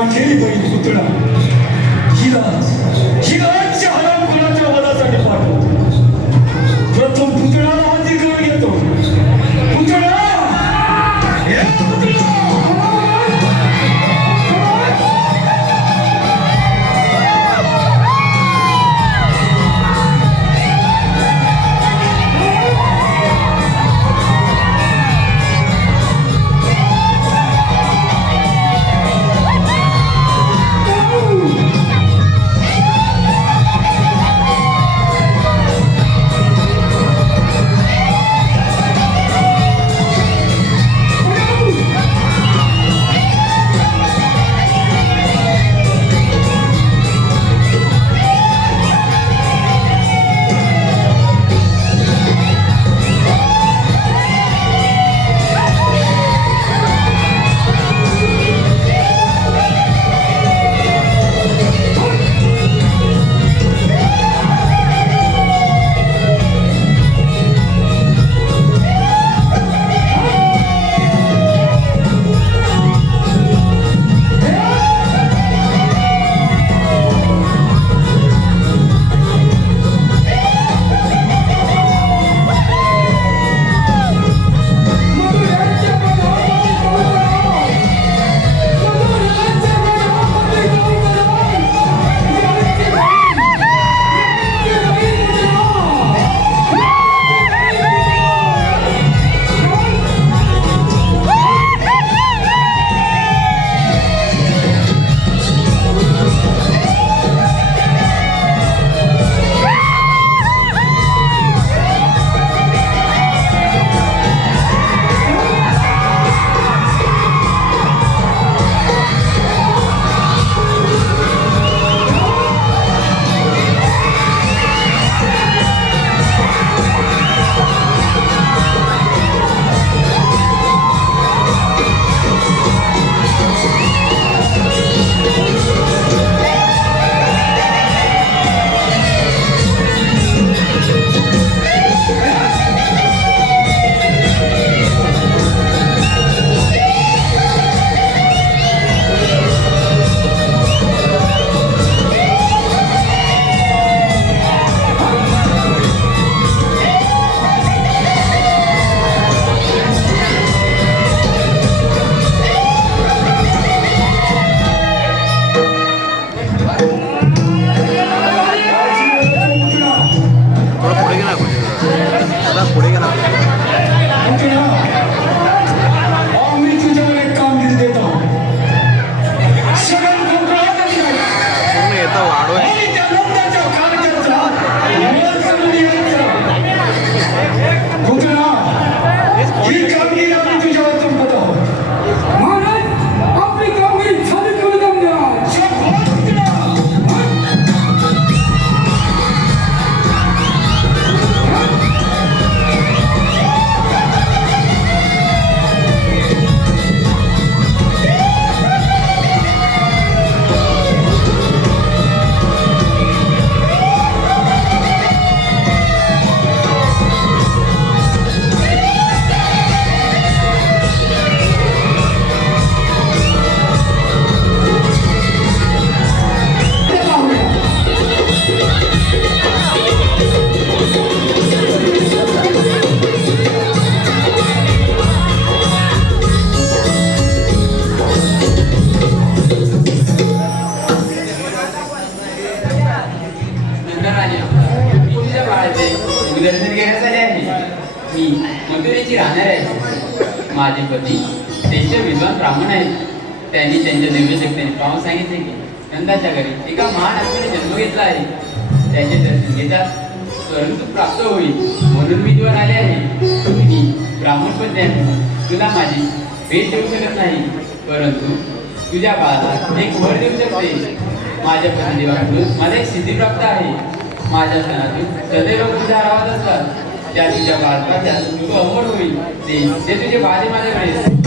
माझे बहीण पुतळा हिराच्या हराम कुणाच्या वधासाठी पाठवतो. प्रथम पुतळाला हाती करून घेतो. पुतळा हे पुतळा माझे पती त्यांचे विद्वान ब्राह्मण आहेत. त्यांनी त्यांच्या दिव्य शक्तीने पाहून सांगितले की नंदाच्या घरी एका महान असल्याने जन्म घेतला आहे. त्याचे दर्शन घेतात परंतु प्राप्त होईल म्हणून मी तुला आले आहे. तुम्ही ब्राह्मण पत्नी तुला माझी भेट देऊ शकत नाही, परंतु तुझ्या बाळाला एक वर देऊ शकते. माझ्या पतिदेवाकडून मला एक सिद्धी प्राप्त आहे. माझ्या सणातून सदैव तुझ्या आवाज असतात. ज्या तुझ्या बाळकाच्या तू अमर होईल ते तुझे बाळे माझ्याकडे.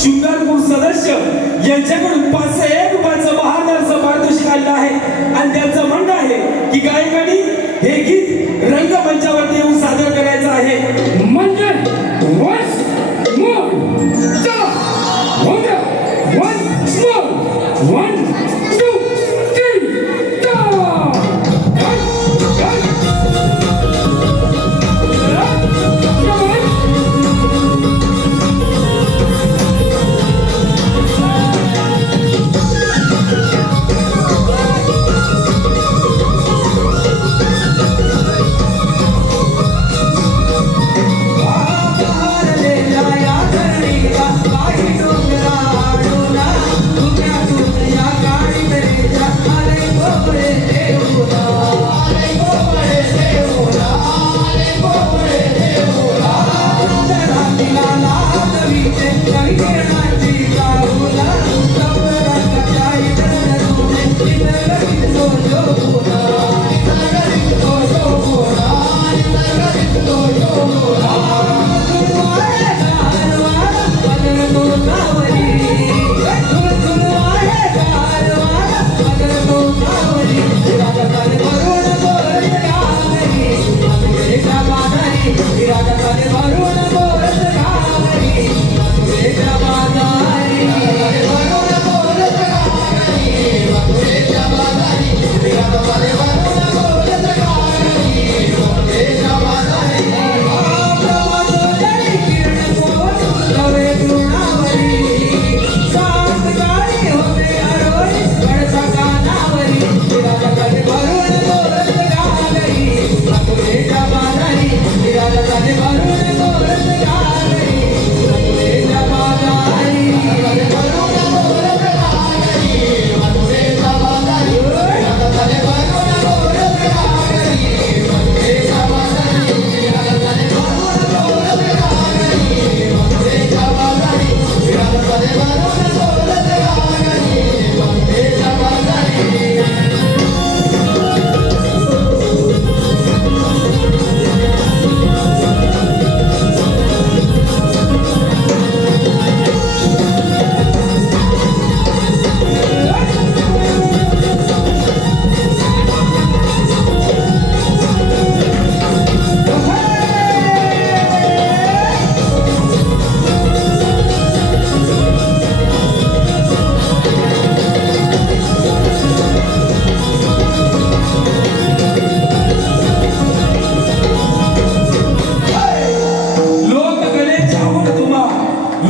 शृंगारपूर सदस्य यांच्याकडून 501 रुपयाचं बहादरचं पारितोषिक आलेलं आहे आणि त्यांचं म्हणणं आहे की गायकांनी हे गीत रंगमंचावरती येऊन सादर करायचं आहे. म्हणजे once more. चला, once more. 1, 2, 3,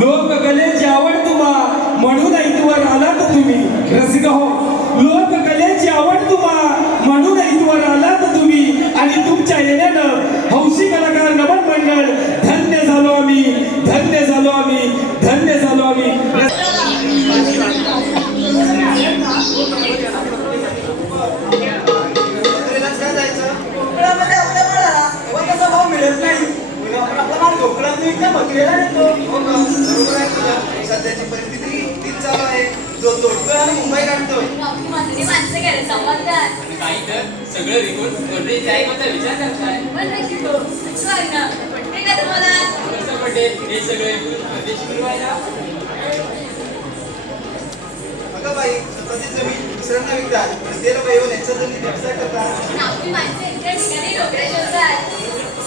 लोककलेची आवड तुम्हा म्हणून इथवर आलात तुम्ही. रसिक हो, लोककलेची आवड तुम्हा म्हणून इथवर आलात तुम्ही आणि तुमच्या येण्यानं हौशी कलाकार नमन मंडळ धन्य झालो आम्ही, धन्य झालो आम्ही, धन्य झालो आम्ही. सध्याची परिस्थिती तीच चालू आहे. जो तोडतोय आणि मुंबई काढतोय. माणसं गेले समजदार काही तर सगळं विकून कोणते जायचा विचार करताय. सॉरी ना पटते का तुम्हाला कसं पटेल हे सगळं विकून परदेशी फिरवायला. लोकांना विकतात पण ते लोक येऊन याच्यातून व्यवसाय करतात. पण आपली माणसं इतक्या ठिकाणी नोकऱ्या शोधतात.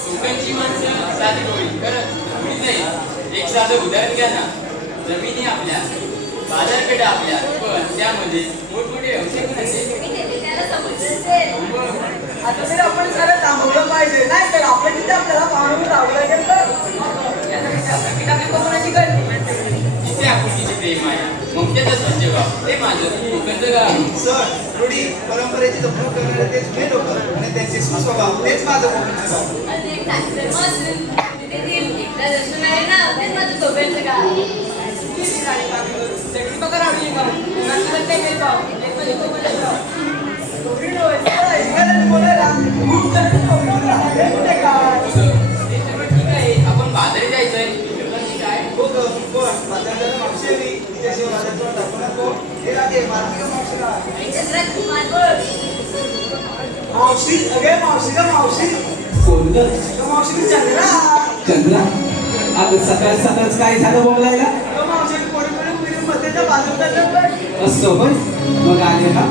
कोकणची माणसं साधी होईल खरंच थोडी नाही. एक साधं उदाहरण घ्या ना. जमिनी आपल्या, बाजारपेठा आपल्या, पण त्यामध्ये मोठमोठे व्यवसाय पण असेल. मी नेते त्याला समजलं असेल. आता तरी आपण सगळं थांबवलं पाहिजे नाही तर आपण तिथे आपल्याला पाहून राहावं लागेल तर कोणाची गरज तिथे आपुलकीचे प्रेम आहे, ममतेचा स्वच्छभाव, ते माझं कोकणचं गाव. सण, रूढी, परंपरेची जपणूक करणारे तेच मी लोक आणि त्यांचे सुस्वभाव तेच माझं कोकणचं गाव. आणि एक चांगलं धर्म असेल तिथे ती एकदा दर्शन आहे ना तेच माझं कोकणचं गाव. बोलायला खूप जण कुठे काय ते सगळं ठीक आहे, आपण बाजारी जायचंय. विश्वनाथी काय हो ग, पण बाजारला मावशी आली, तिच्याशिवाय बाजारचं दाखवू नको. हे रागे, मार्गी मावशीला. आणि चंद्रात मानवळ. मावशी अगे मावशी का मावशी कोण ग? का मावशी मी चंद्रा चंद्रा, अगं सकाळ सकाळच काय झालं बोलायला? का मावशी कोणी कोणी फिरून मध्ये त्या बाजूला असतो होय, मग आले का?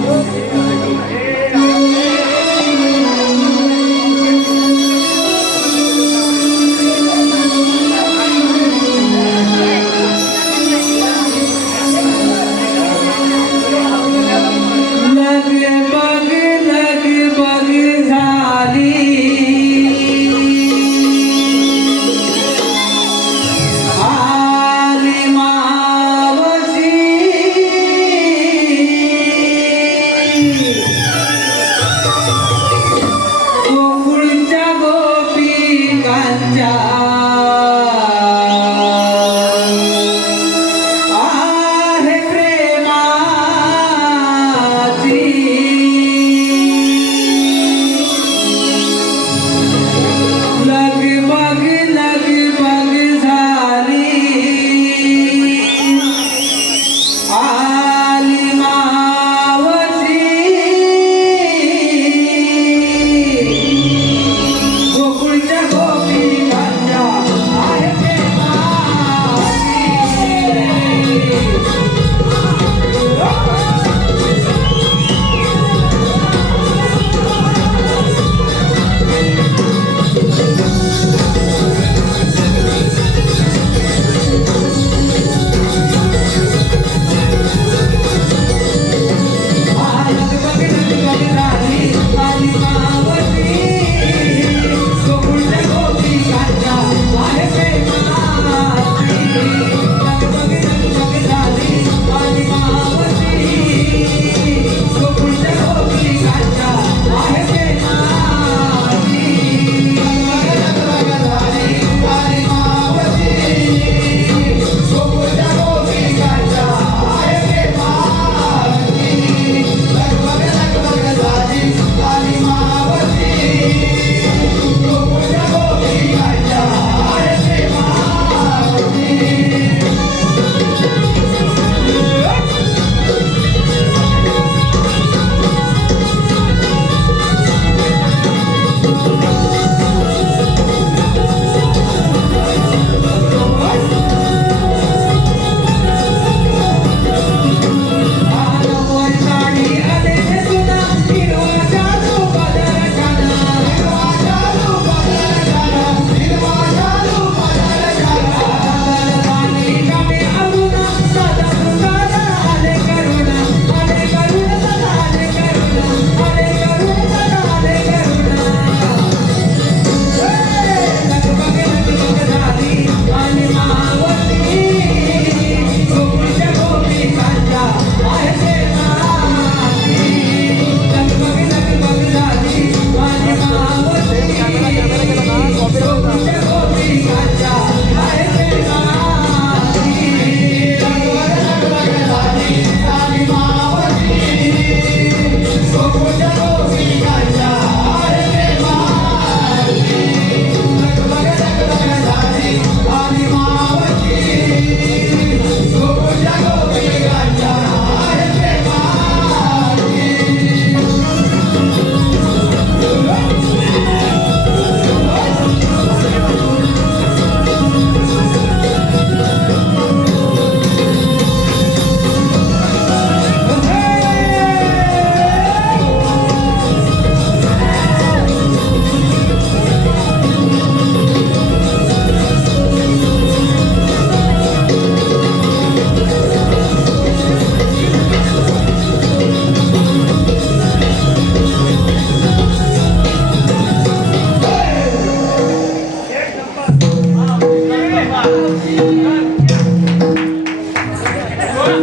लग बग झाली आली मावशी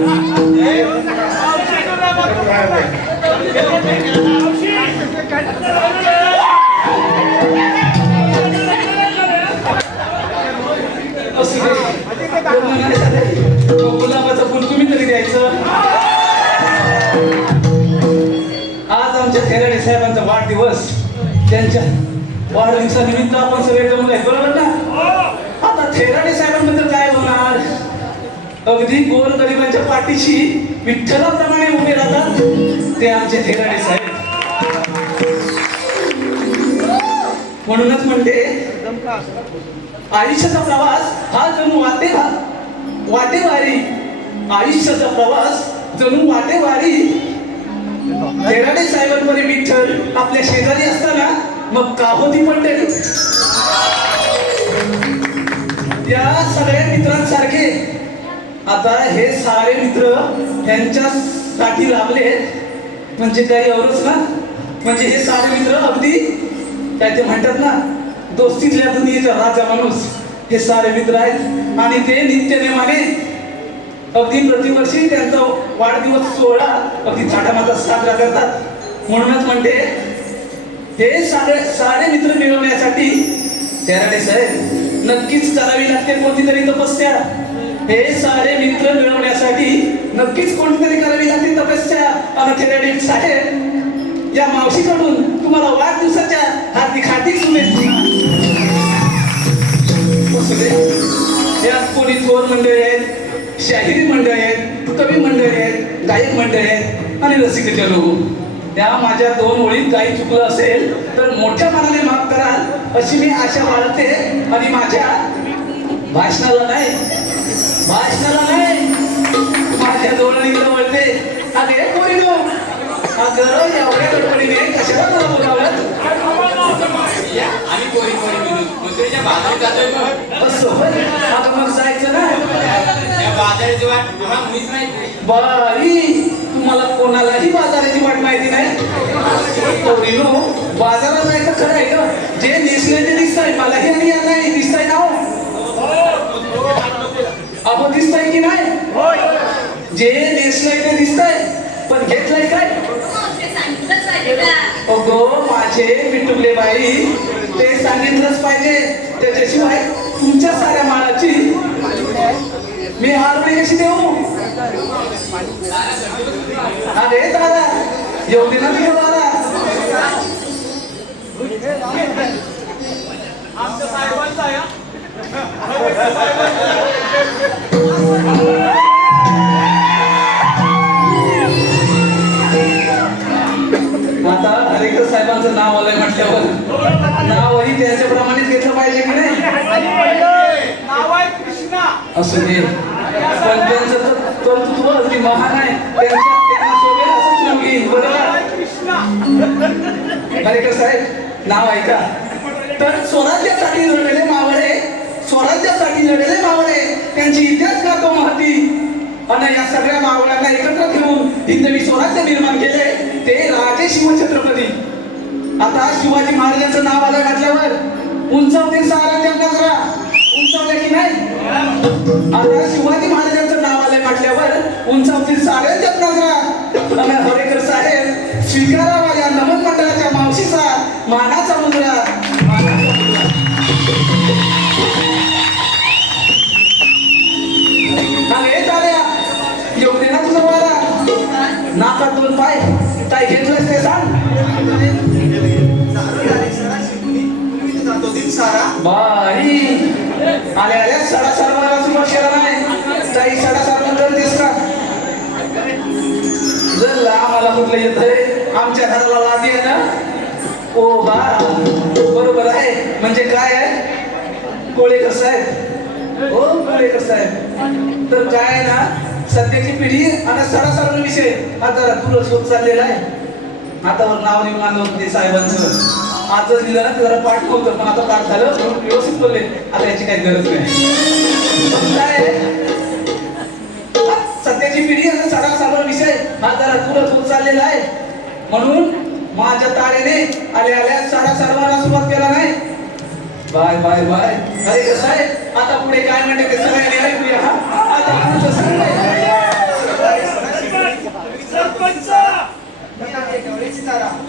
असू दे. लग्न नाही झालंय. मग गुलाबाचं फुल तुम्ही तरी द्यायचं. आज आमच्या खेराडे साहेबांचा वाढदिवस. त्यांच्या वाढदिवसानिमित्त आपण सगळे जमले बरोबर ना. आता खेराडे साहेबांबद्दल काय होणार. अगदी गोरगरिबांच्या पाठीशी विठ्ठलाप्रमाणे उभे राहतात ते आमचे खेराडे साहेब. म्हणूनच म्हणते आयुष्याचा प्रवास हा जणू वाटेवारी. आयुष्याचा प्रवास जणू वाटेवारी. खेराडे साहेबांपरी विठ्ठल आपल्या शेजारी असताना मग का होती पंढरी. त्या सगळ्या मित्रांसारखे आता हे सारे मित्र त्यांच्यासाठी लाभले म्हणजे काही औरच ना. म्हणजे हे सारे मित्र अगदी काय ते म्हणतात ना दोस्तीतल्या दुनियेचा राजा माणूस हे सारे मित्र आहेत. आणि ते नित्यनेमाने अगदी प्रतिवर्षी त्यांचा वाढदिवस सोहळा अगदी थाटामाटात साजरा करतात. म्हणूनच म्हणते हे सारे मित्र मिळवण्यासाठी खेराडे साहेब नक्कीच करावी लागते कोणती तरी तपस्या. हे सारे मित्र मिळवण्यासाठी नक्कीच कोणतीतरी करावी लागते तपस्या. आणि खेराडे साहेब या मावशीकडून तुम्हाला वाढदिवसाच्या हार्दिक शुभेच्छा. यात कोणी थोर मंडळी आहेत, शाहिरी मंडळी आहेत, कवी मंडळी आहेत, गायक मंडळी आहेत आणि रसिक लोक. त्या माझ्या 2 ओळीत काही चुकलं असेल तर मोठ्या मनाने माफ कराल अशी मी आशा बाळगते. आणि माझ्या भाषणाला नाही माझ्या धोरणीला वळते. अगे पोरीनो अगं एवढ्या गडबडीने कशाला मला बोलावलं. आणि कोरी मंत्रीच्या बाजारात जातोय मग. असं होय. आता मग जायचं ना. या बाजाराची वाट तुम्हाला मुळीच माहिती. बाई तुम्हाला कोणालाही बाजाराची वाट माहिती नाही. पोरीनो बाजारात जायचं खरं आहे का. जे दिसले ते दिसतंय मलाही आणि यांना नाही दिसतंय ना. आपण दिसतंय की नाही. जे दिसलंय ते दिसतंय पण घेतलंय काय. सांगितलंच पाहिजे का. अगो माझे मिटुकले बाई ते सांगितलंच पाहिजे. त्याच्याशिवाय तुमच्या साऱ्या मालाची मी हारवडी कशी देऊ. अरे दादा येऊ दे ना तुझ्या दादा. आमच्या साहेबांचा या आता हरेकर साहेबांचं नाव आलंय म्हटल्यावर नावही त्याच्याप्रमाणेच घेतलं पाहिजे की नाही. नाव आहे कृष्णा. असं दे पण त्यांचं कर्तृत्व अगदी महान आहे. त्यांना शोभेल असंच नाव घेईन बरोबर. कृष्णा हरेकर साहेब नाव ऐका. तर स्वराज्यासाठी लढलेले मावळे त्यांची इतिहास गातो महती. आणि या सगळ्या मावळ्यांना एकत्र ठेवून हिंदवी स्वराज्य निर्माण केले ते राजे शिवछत्रपती. आता शिवाजी महाराजांचं नाव आलं म्हटल्यावर उंचावतील सारा जगनजरा. उंचावले की नाही. आता शिवाजी महाराजांचं नाव आलंय म्हटल्यावर उंचावतील सारे जगनजरा. आणि हरेकर साहेब स्वीकारावा या नमन मंडळाच्या मावशीचा मानाचा मुद्रा. येऊ दे ना तुझं वारा. नाकात 2 पाय काय घेतलंस ते सांग. बाई आल्या सडा सरवायला सुरुवात केला नाही. काही सडा सरवा करतेस का. जर आम्हाला कुठलं येतंय आमच्या घराला लादी आहे ना. ओ बा बरोबर आहे. म्हणजे काय आहे कोळेकर साहेब. हो कोळेकर साहेब. तर काय आहे ना सध्याची पिढी आणि सरासरी विषय हा जरा तुरंत होत चाललेला आहे. आतावर नाव निर्माण होते साहेबांचं. आजच दिलं ना ते जरा पाठ होतं पण आता पाठ झालं म्हणून व्यवस्थित बोलले. आता याची काही गरज नाही. काय सध्याची पिढी आणि सरासरी विषय हा जरा तुरंत होत चाललेला आहे. म्हणून माझ्या तारेने आल्या सारा सर्वांना सुरुवात केला नाही. Bye bye bye. अरे कसं आहे आता पुढे काय म्हणते ते सगळ्यांनी ऐकूया. आता पुढचं सांगाय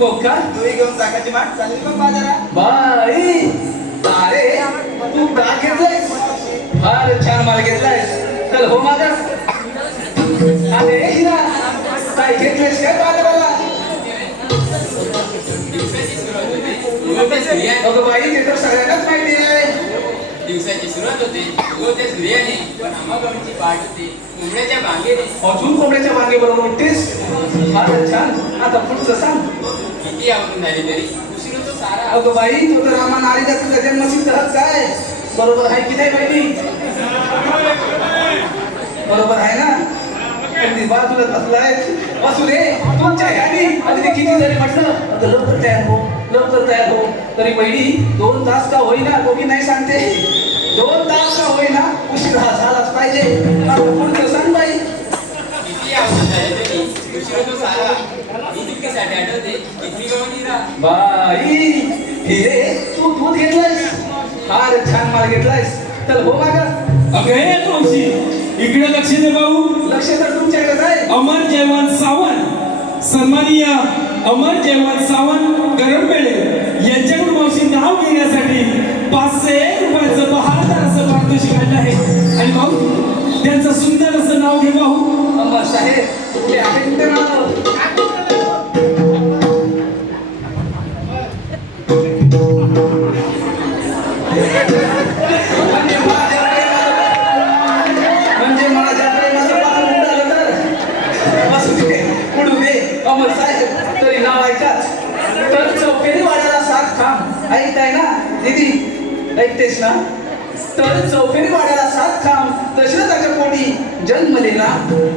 हो का तूही घेऊन चाकाची माठ चालली मग बाजारात. बाई अरे तू का घेतलायस फार छान माल घेतलायस चल हो माझा अरे हिरा काय घेतलेस काय बाजाराला दिवसाची सुरुवात होते व त्या स्त्रियाने अगं बाई ते तर सगळ्यांनाच माहिती आहे दिवसाची सुरुवात होते व त्या स्त्रियाने पण आमागमची पाठ होते कोंबड्याच्या बागेने अजून कोंबड्याच्या मागे बरोबर उठतेस फार छान आता पुढचं सांग किती आवरून झाली तरी उशीर होतो सारा अगं बाई तो तर आम्हा नारी जातीचा जन्मसिद्ध हक्क काय बरोबर आहे की नाही बाई बरोबर आहे ना अगदी बाजूला बसलाय असू दे तुमच्या ह्यानी अगदी किती जरी म्हटलं अगं लवकर तयार हो तरी पहिली 2 तास का होईना दोघी नाही सांगते 2 तास का होईना उशीर हा झालाच पाहिजे आता पुढचं सांग बाई किती आवरून झाली तरी उशीर होतो सारा ही दुःखीसाठी आठवते किती गवणी रा बाई हिरे तू दूध घेतलायस फार छान माल घेतलायस चल हो मागा अगं हे मावशी इकडे लक्ष दे भाऊ. लक्ष तर तुमच्याकडे आहे अमर जयवंत सावंत सन्माननीय अमर जयवंत सावंत गरमबेळे यांच्याकडून मावशी नाव घेण्यासाठी 501 रुपयाचं बहादर असं पारितोषिक आणलं आहे आणि भाऊ त्यांचं सुंदर असं नाव घे भाऊ. अमर साहेब ते आहे कुठे नाव म्हणजे माझ्या प्रेमाचं पात्र उडालं तर बसू दे उडू दे अमर साहेब तरी नाव ऐकाच तर चौफेरी वाड्याला साथ खांब ऐकताय ना दीदी ऐकतेस ना तर चौफेरी वाड्याला साथ खांब दशरथाच्या पोटी जन्मलेला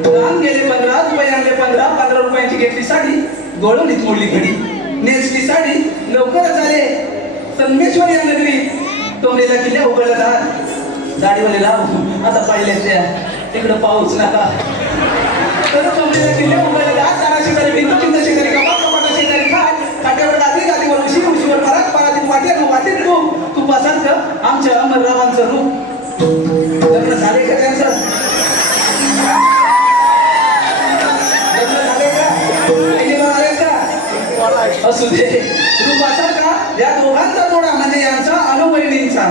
दान गेले 15 रुपये आणले 15 रुपयांची घेतली साडी गोळवणीत मोडली घडी नेसली साडी लवकरच आले संगमेश्वरी या नगरी तोंडेला किल्ल्या उघडला दार दाढीवाले लाव आता पाहिल्या त्या तिकडं पाऊस नका तर तोंडेला किल्ल्या उघडला दार ताराशी तरी भिंत भिंत शेजारी कपाट कपाटाशी तरी खाट काट्यावर गादी गादीवर उशी उशीवर परात परातीत वाटेल वाटेल तू पसंत आमच्या अमररावांचं रूप लग्न झाले का त्यांचं लग्न झाले का पहिले म्हणाले का असू दे रूपासारखा या दोघांचा जोडा म्हणजे यांचा अनुबहिणींचा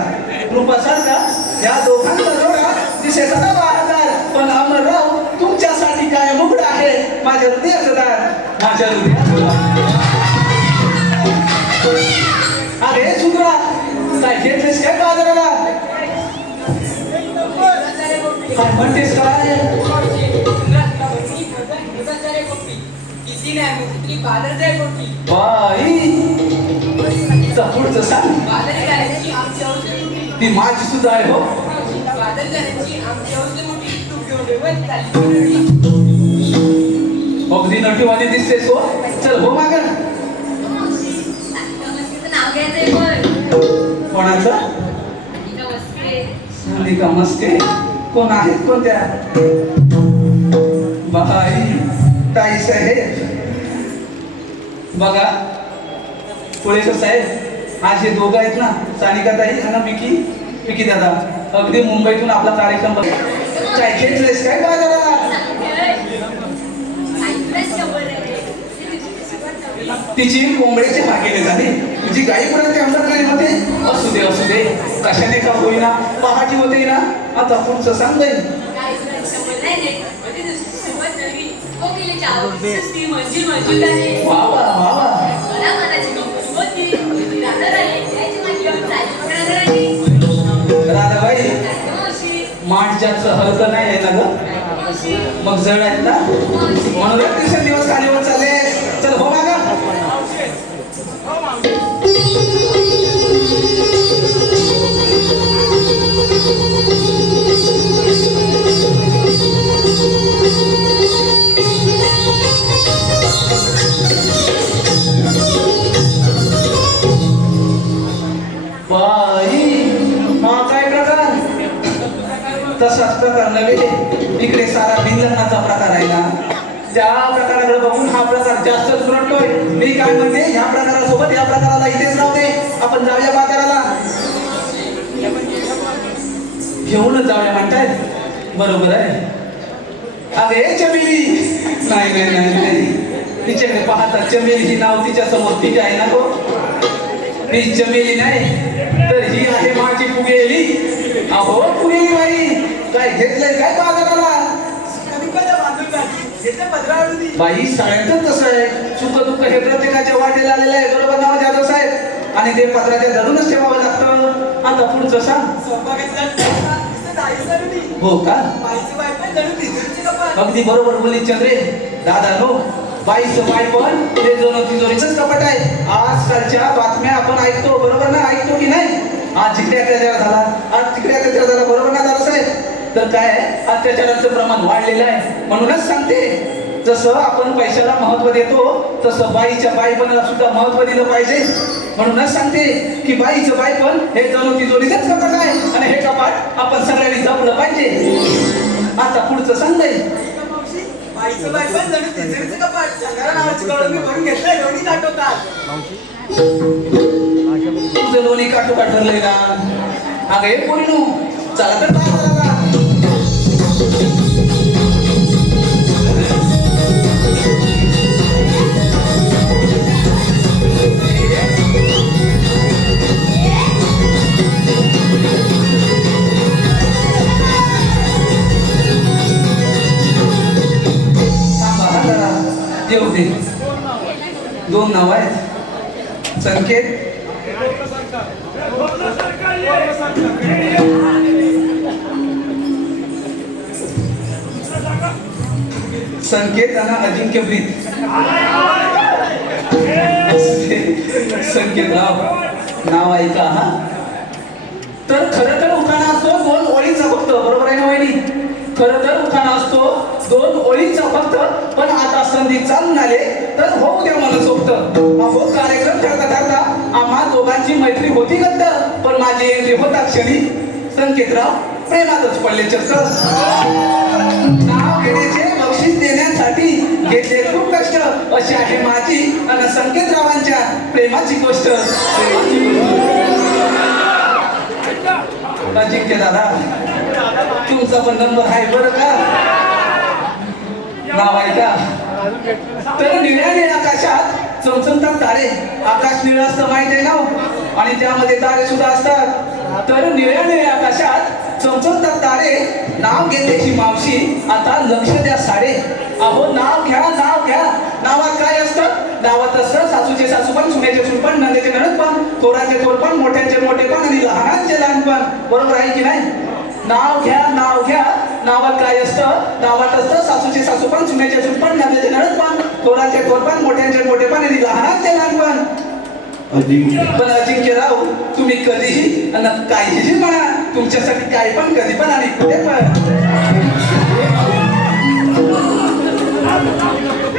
रूपासारखा या दोघांचा जोडा दिसे सदा बहादर पण अमरराव तुमच्यासाठी काय मुगड आहे माझ्या हृदयाचं दार माझ्या हृदयाचं अरे सुंदरा काय घेतलेस काय बाजाराला काय म्हणतेस काय किती नाही किती बाजार जाय कोणती बाई पुढचं सांग बाजारी करायची आमची औषध ती माझी सुद्धा आहे हो बाजार करायची आमची औषध मोठी तू घेऊन ठेवत चालली अगदी नटीवाणी दिसतेस हो चल हो माग नाव घ्यायचंय पण कोणाचं इथं बसते. सानिका मस्के कोण आहेत कोणत्या बाई ताई साहेब बघा पुळेकर साहेब आज हे दोघं आहेत ना सानिका ताई आणि मिकी दादा अगदी मुंबईतून आपला कार्यक्रम बघ काय घेतलेस काय बाजाराला तिची कोंबड्याची भागीने झाली तुझी गाई कोणाची अंबरकडे होते असू दे कशाने का होईना पहाटी होते ना आता पुढचं सांग बाई वा वा वा वा राधाबाई माठ जास्त हलकं नाही आहे ना ग मग जड आहेत ना म्हणून दिवस खालीवर चालले चल हो मागा बाई हा काय प्रकार तसाच प्रकार नव्हे इकडे सारा बिनलग्नाचा प्रकार आहे ना त्या प्रकाराकडे बघून हा प्रकार जास्तच उलटतोय मी काय म्हणते ह्या प्रकारासोबत या प्रकाराला इथेच राहू दे आपण जाऊया बाजाराला घेऊनच जाऊया म्हणतायत बरोबर आहे अरे चमेली नाही तिच्याकडे पाहता चमेली ही नाव तिच्या समोर ती आहे ना गो. ती चमेली नाही तर ही आहे माझी पुगेली. अहो पुगेली बाई, काय घेतलंय काय बाजाराला? कधी कधी बांधून काढली याच्या पदरावरून ती बाई सगळ्यांचं तसं आहे, सुख दुःख हे प्रत्येकाच्या वाटेला आलेलं आहे, बरोबर ना जाधव साहेब? आणि ते पत्राच्या धरूनच ठेवावं लागतं. आता पुढचं सांग. हो का? अगदी बरोबर बोलली चंद्रे. दादा नो, बाईचं बाय पण हे जणू तिजोरीचंच कपट आहे. आजकालच्या बातम्या आपण ऐकतो, बरोबर ना? ऐकतो की नाही? आज जिकडे अत्याचार झाला, आज तिकडे अत्याचार झाला, बरोबर ना दादा साहेब? तर काय अत्याचाराचं प्रमाण वाढलेलं आहे. म्हणूनच सांगते, जसं आपण पैशाला महत्व देतो तसं बाईच्या बाईपणाला सुद्धा महत्व दिलं पाहिजे. म्हणूनच सांगते की बाईचं बाईपण हे जणू तिजोरीचंच कपाट आहे आणि हे कपाट आपण सगळ्यांनी जपलं पाहिजे. आता पुढचं सांगताय. बाईचं बायपण जणू तिजोरीचं कपाट. शंकरा नावाची कळून मी भरून घेतलंय, लोणी दाखवतात. तुझं लोणी काटू ठरलंय ना? अगं हे पोरीनो, चला तर बाजाराला. थांबा हा जरा, येऊ दे. दोन नाव आहेत, संकेत संकेत आणि अजिंक्यप्रीत. संकेत नाव ऐका हा. तर खरं तर उखाणा असतो दोन ओळीचा फक्त, बरोबर आहे ना वहिनी? खरं तर उखाणा असतो दोन ओळीचा फक्त, पण आता संधी चालून आले तर होऊ द्या मला सोबत. अहो कार्यक्रम ठरता ठरता आम्हा दोघांची मैत्री होती गद्द, पण माझी एंट्री होता क्षणी संकेतराव प्रेमातच पडले चक्क. नाव घेण्याचे बक्षीस देण्यासाठी घेतले खूप कष्ट, अशी आहे माझी आणि संकेतरावांच्या प्रेमाची गोष्ट. अजिंक्य दादा, तुमचा पण नंबर आहे बरं का? नाव आहे का? तर निळ्या निळ्या आकाशात चमचमतात तारे. आकाश निळं असतं माहिती आहे ना? आणि त्यामध्ये तारे सुद्धा असतात. तर निळ्या निळ्या आकाशात चमचमतात तारे. नाव घेते ही मावशी, आता लक्ष द्या साडे. अहो नाव घ्या, नाव घ्या. नावात काय असतं? नावात असतं सासूचे सासूपण, सुनेचे सुनपण, नंदेचे नणदपण, थोराचे थोरपण, मोठ्यांचे मोठेपण आणि लहानांचे लहानपण. बरोबर आहे की नाही? नाव घ्या, नाव घ्या. नावात काय असतं? नावात असतं सासूचे सासूपण, सुनेचे सुनपण, नंदेचे नणदपण, थोराचे थोरपण, मोठ्यांचे मोठेपण आणि लहानांचे लहानपण. पण अजिंक्यराव, तुम्ही कधीही आणि काहीही म्हणा, तुमच्यासाठी काय पण, कधी पण आणि कुठे पण.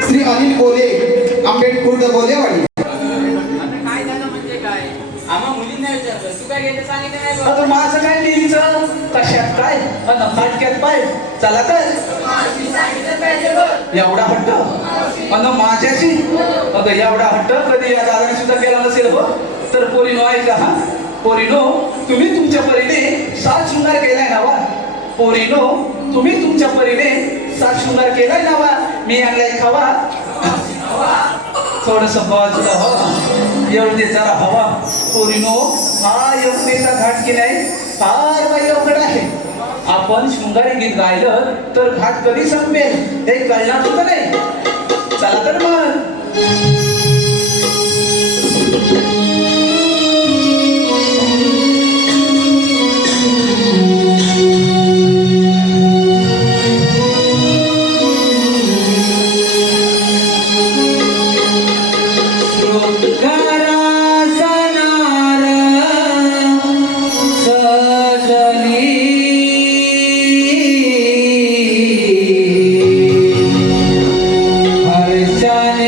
श्री अनिल कोले, आंबेडकर बोलेवाडी. आता काय झालं म्हणजे काय? आम्हा मुलींना विचारलं, तू काय घेते सांगितलं नाही बघ. आता माझं काय नेहमीचं, कशात काय आणि फाटक्यात पाय. चला तर एवढा हट्ट आणि माझ्याशी, अगं एवढा हट्ट कधी या दादाने सुद्धा केला नसेल हो. तर पोरीनो ऐका हा. पोरीनो, तुम्ही तुमच्या परीने सात शृंगार केलाय नावा. पोरीनो, तुम्ही तुमच्या परीने सात शृंगार केलाय नावा. मी आणलाय खावा. थोडस बाजूला हवा, येऊ दे जरा हवा. पोरीनो, हा यमुनेचा घाट केलाय फार बाई अवघड आहे. आपण शृंगारी गीत गायलं तर घाट कधी संपेल हे कळणार होतं नाही. चला तर मग. हर्षाने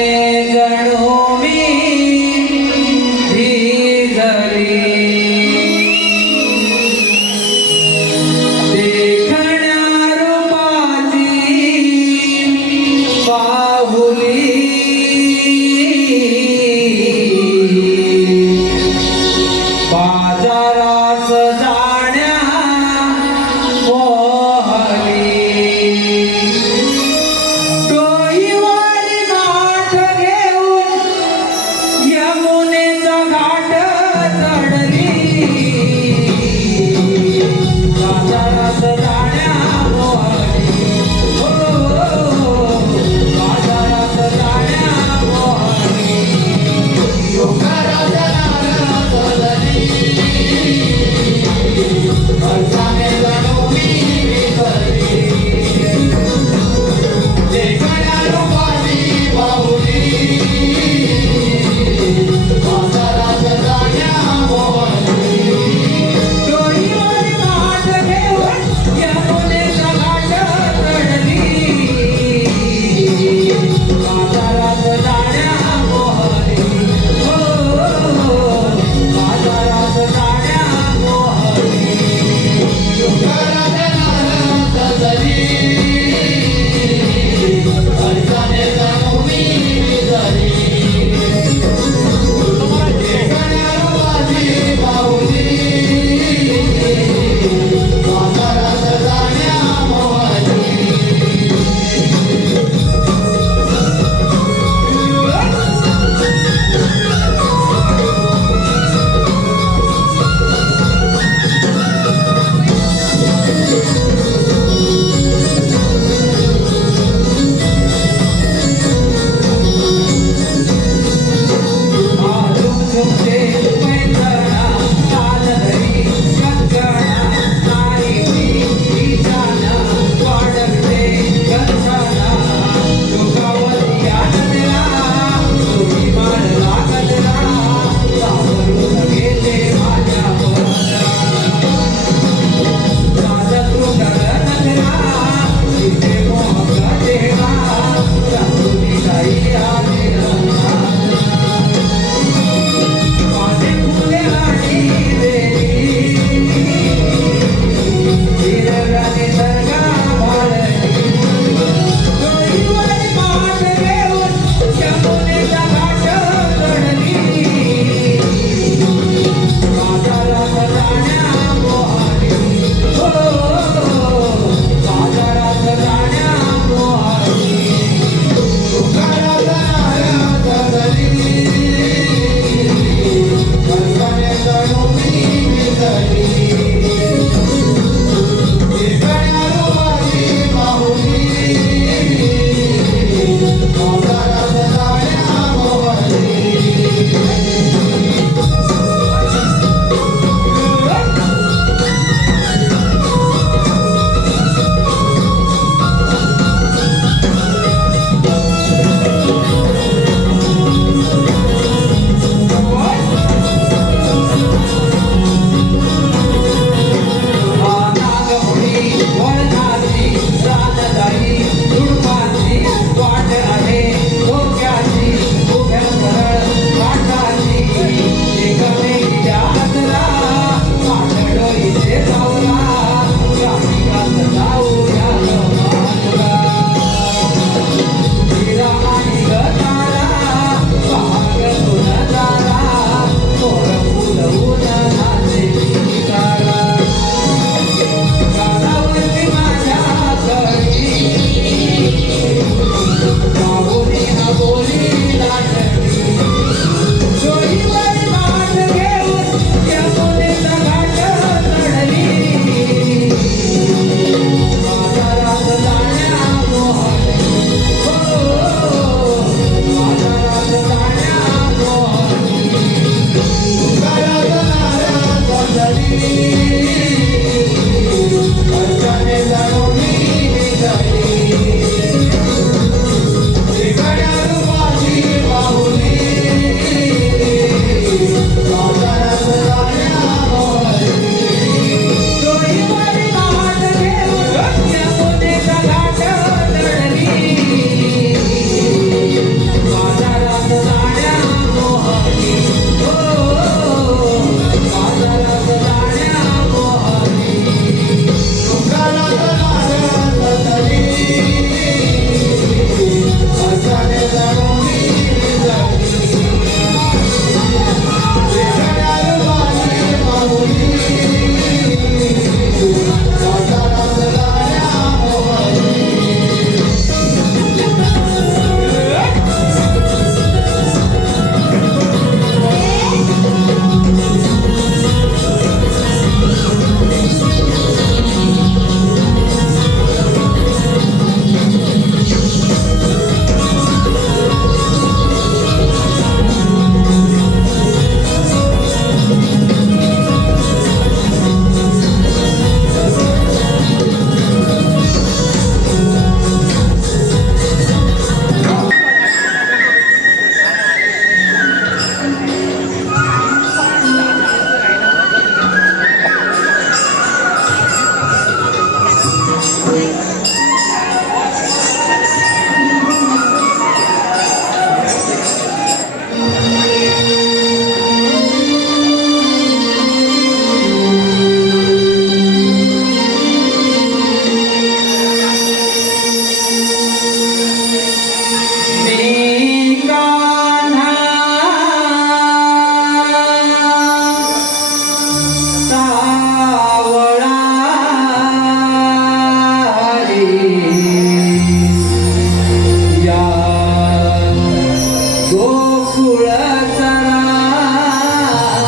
गोकुळाचा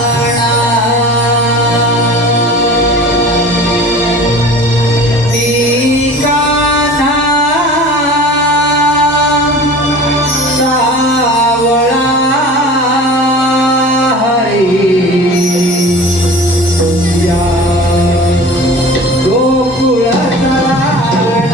राणा मी कान्हा सावळा हरी या गोकुळाचा राणा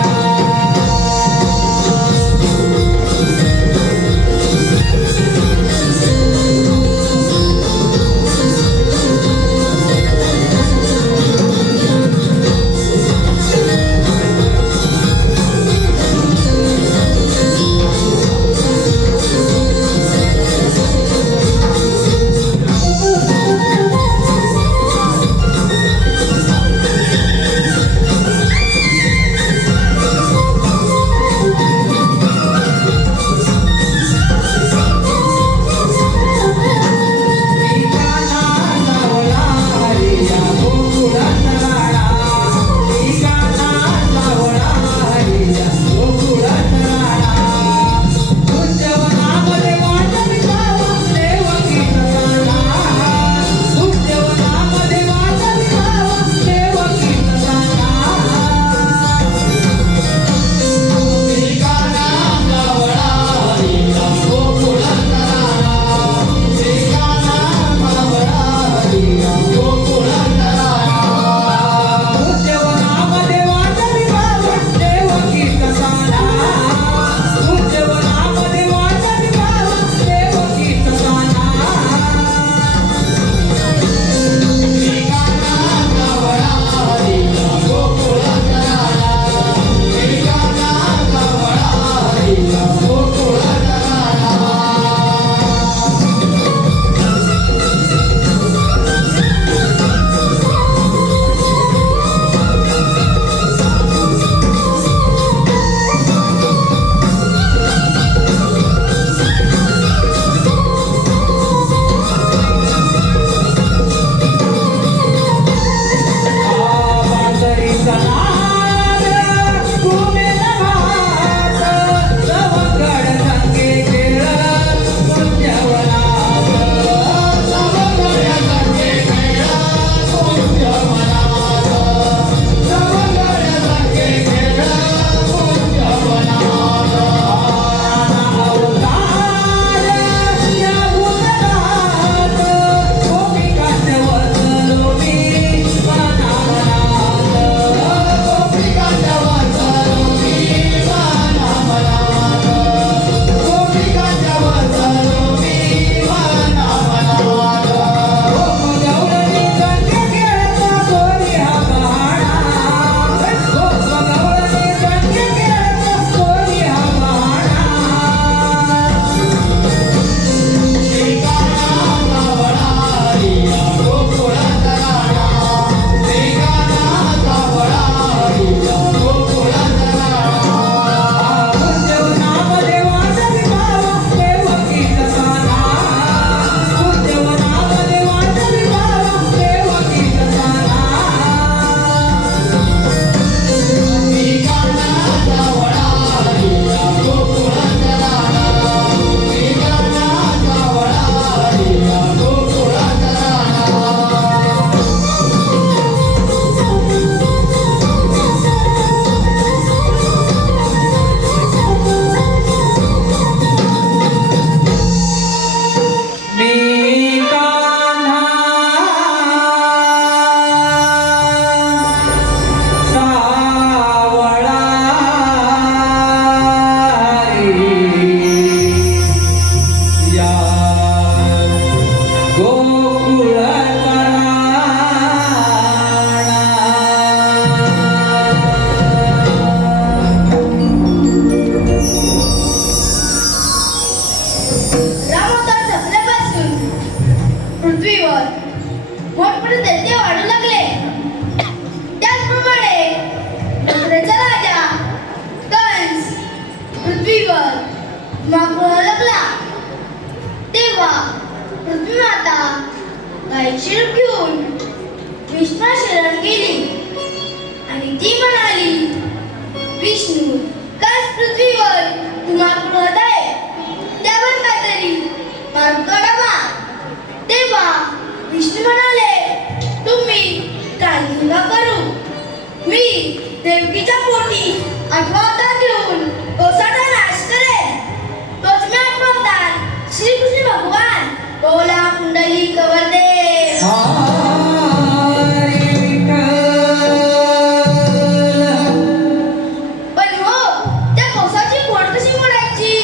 गायीची रूप घेऊन विष्णू शरण गेली आणि ती म्हणाली, विष्णू काच पृथ्वीवर तुम्हा हृदय त्यावर काहीतरी देवकीच्या पोटी 8 अवतार घेऊन कोसाचा नाश करेल. तोच मी आठवतात श्रीकृष्ण भगवान बोला कुंडली कवरदे. पण हो त्या कोसाची पोट कशी मोडायची?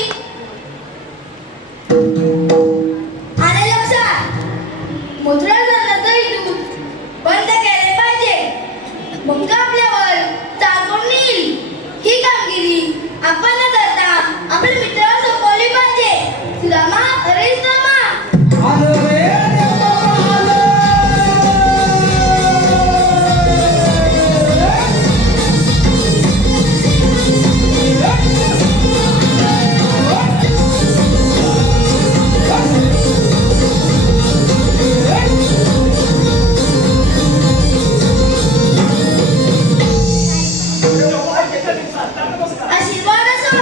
आले लक्षात. मूत्रजनकही दूध बंद केले पाहिजे. मग आपल्यावर चालून येईल. ही कामगिरी आपण न करता आपल्या मित्राला सोपवली पाहिजे. सुदामा, अरे सुदामा. आशीर्वाद असो.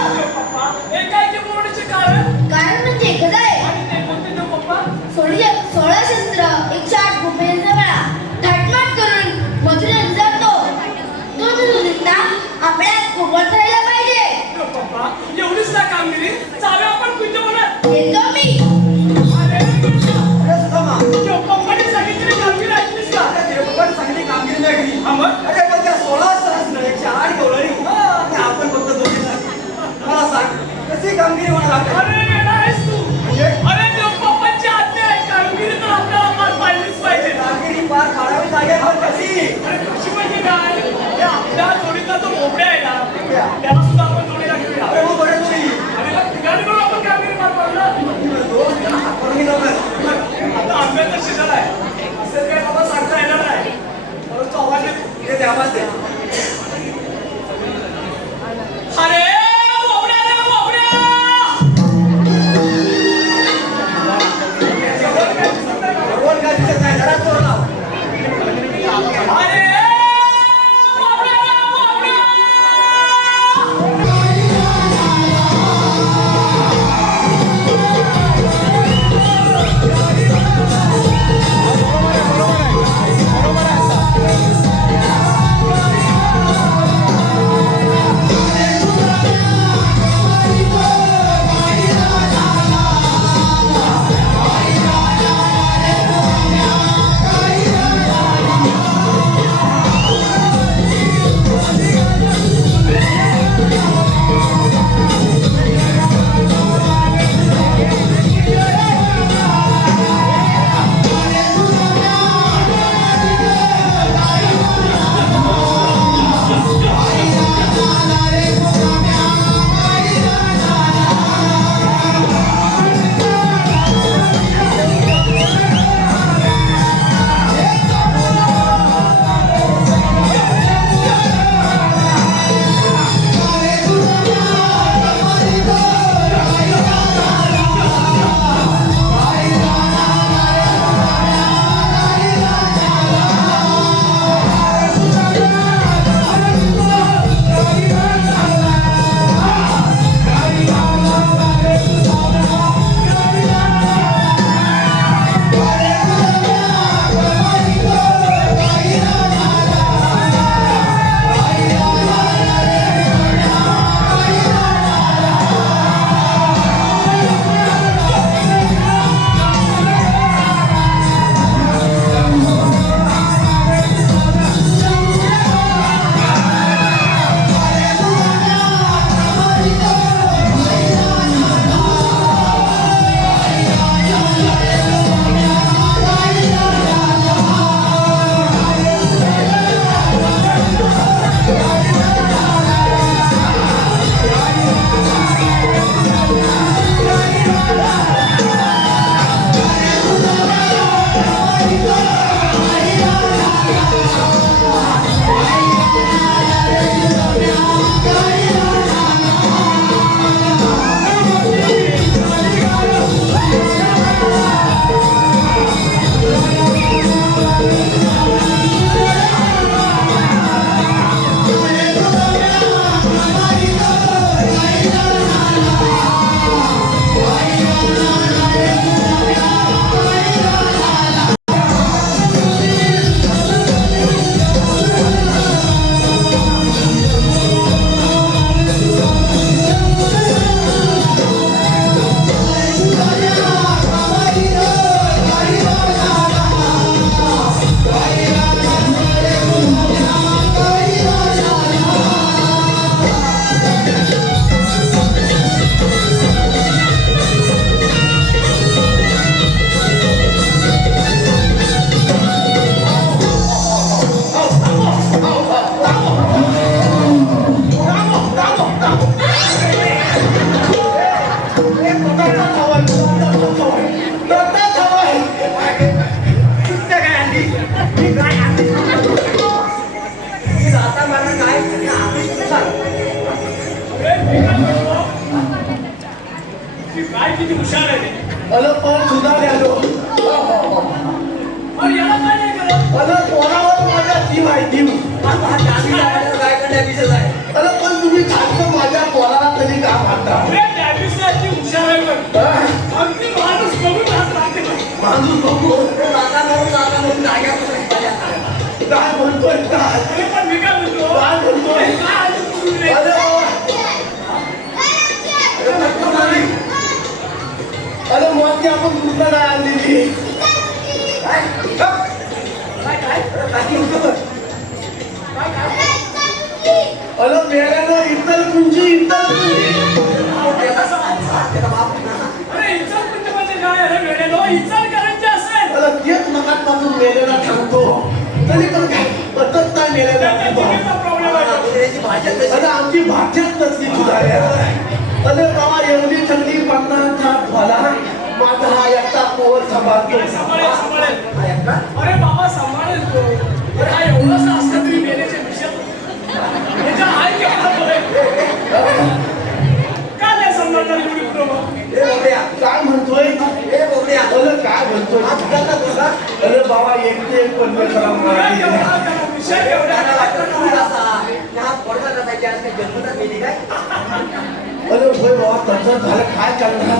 कारण म्हणजे एकच आहे. 16 शस्त्र 108 गुफेचा वेळा थाटमाट करून मथुरेत जातो. तो सुद्धा आपल्या कुवत राहिला पाहिजे. एवढीच ना कामगिरी चावे आपण कुठे म्हणत येतो मी. अरे सुदामा, पप्पाने सांगितलेली कामगिरी ऐकलीस का? देवबाबांनी सांगितली कामगिरी नाही केली. हा मग? अरे पण त्या 16 सहस्त्र 108 गवळणी आणि आपण फक्त 2 जण. मला सांग कशी कामगिरी होणार आहे? अरे वेडा आहेस तू. म्हणजे अरे देवबाबांची आज्ञा आहे. कामगिरी तर आपल्याला पार पाडलीच पाहिजे. कामगिरी पार पाडावी लागेल पण कशी? अरे कशी म्हणजे काय? हे आपल्या जोडीचा जो बोबड्या आहे ना, त्याला सुद्धा आपण जोडीला घेऊया. अरे हो बरं तुम्ही आणि मग ठिकाणी करून आपण कामगिरी पार पाडणार. आपण लवकर आता आंब्याचा सीझन आहे. असेल काय बाबा सांगता येणार नाही. परंतु आवाज येतो. ते द्यावाच दे. अरे बोबड्या रे बोबड्या. काय किती हुशार आहे ते. अरे पण सुधार आलो अरे याला काय नाही करत. अरे कोणावर माझ्या जीव आहे जीव काय करण्याविषयी आहे अरे पण तुम्ही खालचं माझ्या पोराला तरी का मारता अरे डॅबिसला ती हुशार आहे पण. अगदी माणूस बघून हात लागते पण. माणूस बघू जागा म्हणून जाग्यावर काय म्हणतोय काय अरे पण मी काय म्हणतो. काय म्हणतोय अरे काय आलं तू रे? अरे अरे मग ती आपण कुठं नाही आणलेली अरे मेल्यानं इतर कुंजी अरे इचलकरंजी म्हणजे काय रे वेड्यानो? इचलकरंजी असेल. अरे तेच मगापासून मेलेला सांगतो तरी पण काय पतच नाही मेलेला त्याचा प्रॉब्लेम आहे. अरे आमची भाषाच तसली सुधारल्या अरे बाबा एवढी थंडी पन्नासचा झाला माझा हा एकटा पोर सांभाळतो सांभाळेल सांभाळेल. अरे बाबा सांभाळेल तो. अरे हा एवढंसं असलं तरी मेल्याचे विषय त्याच्या हाय केवढा बरं. का नाही सांभाळणार एवढी कुटुंब. काय म्हणतोय अरे काय म्हणतोय अरे बाबा एकटे एक परमेश्वरा विषय केवढा अरे होय बाबा तसं झालं काय करणार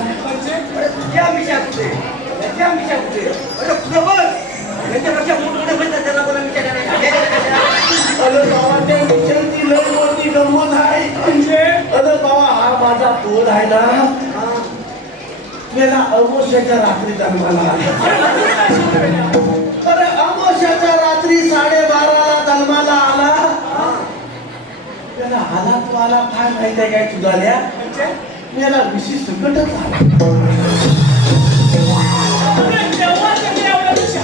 अरे बाबा त्या विचारची लय मोठी गंमत आहे अरे बाबा हा माझा पोर आहे ना गेला अमावस्याच्या रात्री जन्माला आला अरे अमावस्याच्या रात्री 12:30 जन्माला आला त्याला आला तो आला काय माहिती आहे काय तुझाल्या याला विशेष संकटच आला तेव्हा त्यांनी एवढा विषय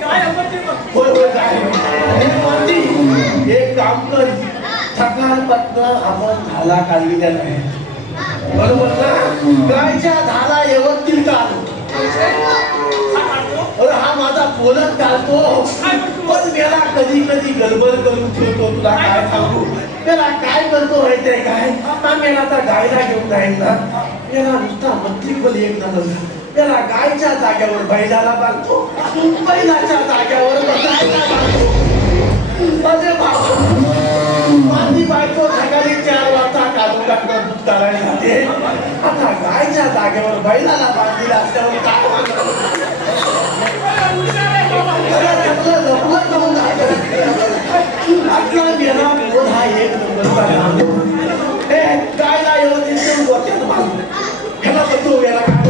काय आवडते बघ. होय होय काय हे म्हणती, एक काम कर सकाळपासून आपण झाला काढली नाही बरोबर ना गायच्या झाला येवतील का अरे हा माझा पोलच घालतो पण मेला कधी कधी गडबड करून ठेवतो तुला काय सांगू त्याला काय करतो माहितीये काय हा मेला आता गायला घेऊन जाईल ना याला नुसता मत्रिकल एक नंबर त्याला गायच्या जाग्यावर बैलाला बांधतो बैलाच्या जाग्यावर बसायला बांधतो अरे बाबा माझी बायको सकाळी 4 वाजता काढून टाकून दूध काढायला जाते आता गायच्या जागेवर बैलाला बांधलेला असल्यावर काय आटला मेला पोर हा एक नंबरचा राहतो हे गायला व्यवस्थित गोत्यात बांधतो ह्याला बघतो याला काय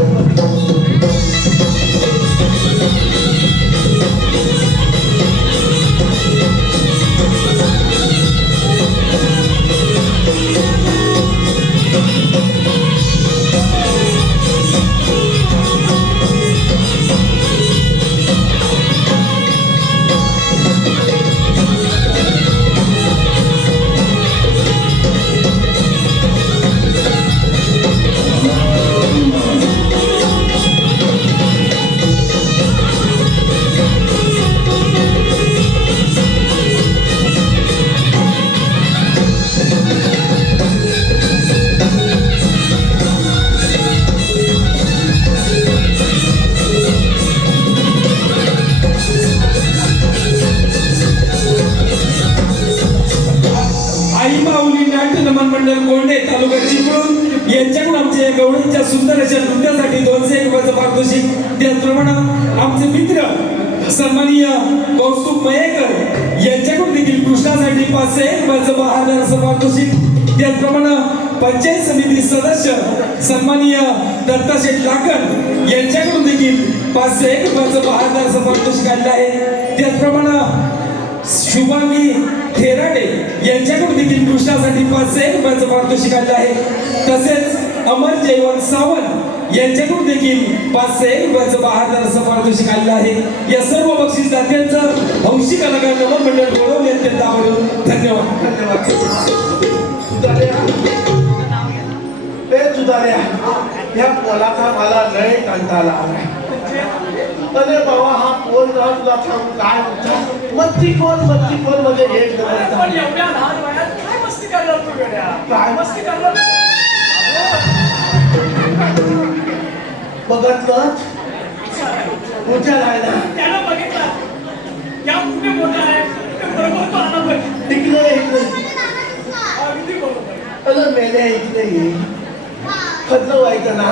गवळींच्या सुंदर अशा नृत्यासाठी 201 रुपयाचं पारितोषिक त्याचप्रमाणे आमचे मित्र सन्माननीय कौस्तुभ मयेकर यांच्याकडून देखील कृष्णासाठी 501 रुपयाचं बहादर असं पारितोषिक त्याचप्रमाणे पंचायत समिती सदस्य सन्माननीय दत्ताशेठ लाकण यांच्याकडून देखील 501 रुपयाचं बहादर असं पारितोषिक आलेलं आहे त्याचप्रमाणे शुभांगी थेराडे यांच्याकडून देखील कृष्णासाठी 501 रुपयाचं पारितोषिक आलेलं आहे तसेच अमर जयवंत सावंत यांच्याकडून देखील 501 रुपयाचं बहादर असं पारितोषिक आलेलं आहे या सर्व बक्षीसदात्यांचं हौशी कलाकार नमन मंडळ गोळवले अत्यंत आवडून धन्यवाद सुधार्या या पोलाचा मला लय कंटाळा आलाय अरे बाबा हा पोल ना तुला सांगू काय मच्छी कोण म्हणजे एक पण एवढ्या लहान वयात काय मस्ती करणार तू गड्या काय मस्ती करणार बघितलं मोठ्या राहिला त्याला बघितला या कुठे मोठा आहे ते बरोबर तो आला पाहिजे इकडे अगदी बरोबर अरे मेल्या इकडे खर्च व्हायचं ना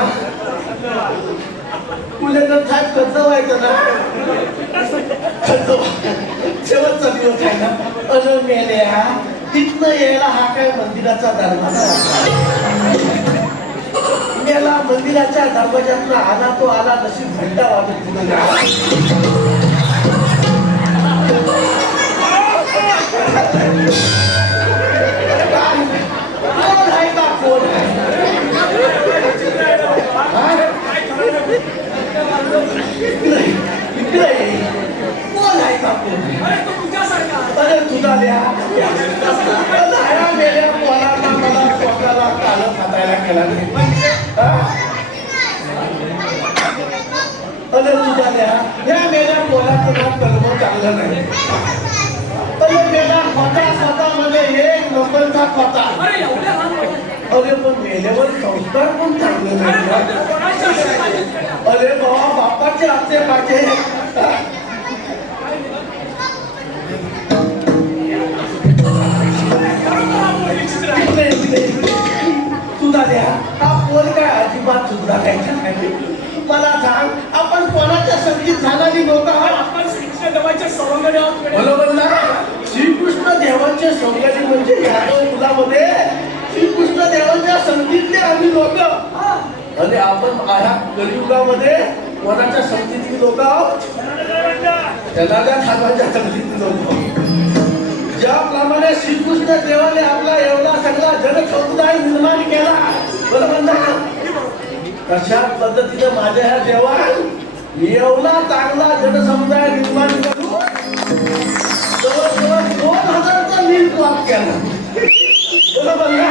तुला तर काय खर्च व्हायचं ना खर्च शेवटचा दिवस आहे ना अरे मेल्या तिथनं यायला हा काय मंदिराचा दरवाजा मेला मंदिराच्या दरवाजातनं आला तो आला नशीब घंटा वाजत पुढे कोण आहे का कोण इकडे कोण आहे का कोण अरे तो तुझ्यासारखा अरे तुझा द्या मेल्या पोरांना मला स्वतःला कालं खातायला केला अरे तुझा द्या या मेल्या पोराचं नाव कर्म चांगलं नाही अरे मेला खोटा स्वतःमध्ये एक नंबरचा खोटा अरे एवढ्या लहान वयात अरे पण मेल्यावर संस्कार पण चांगले अरे नाही पण ते कोणाच्या आशीर्वादाने केलं? अरे बाबा बापाचे हाते पाठे खरोखर हा पोर विचित्र आहे. तुझा द्या हा पोर काय अजिबात सुद्धा नाही मला सांग आपण कोणाच्या संगीत झालेली लोक आहात आपण श्रीकृष्ण देवाच्या सवंगडी आहोत गड्या. बरोबर ना श्रीकृष्ण देवांचे संगती म्हणजे यादव मुलामध्ये श्रीकृष्ण देवांच्या संगीतले आम्ही लोक आणि आपण ह्या कलियुगामध्ये कोणाच्या संगतीतली लोक आहोत त्याला त्या ठाकवांच्या संगतीतली लोक ज्याप्रमाणे श्रीकृष्ण देवाने आपला एवढा सगळा जनसमुदाय निर्माण केला बरोबर ना तशा पद्धतीने माझ्या ह्या देवान एवढा चांगला जनसमुदाय निर्माण करून जवळजवळ 2000चा नीट वाप केला बरोबर ना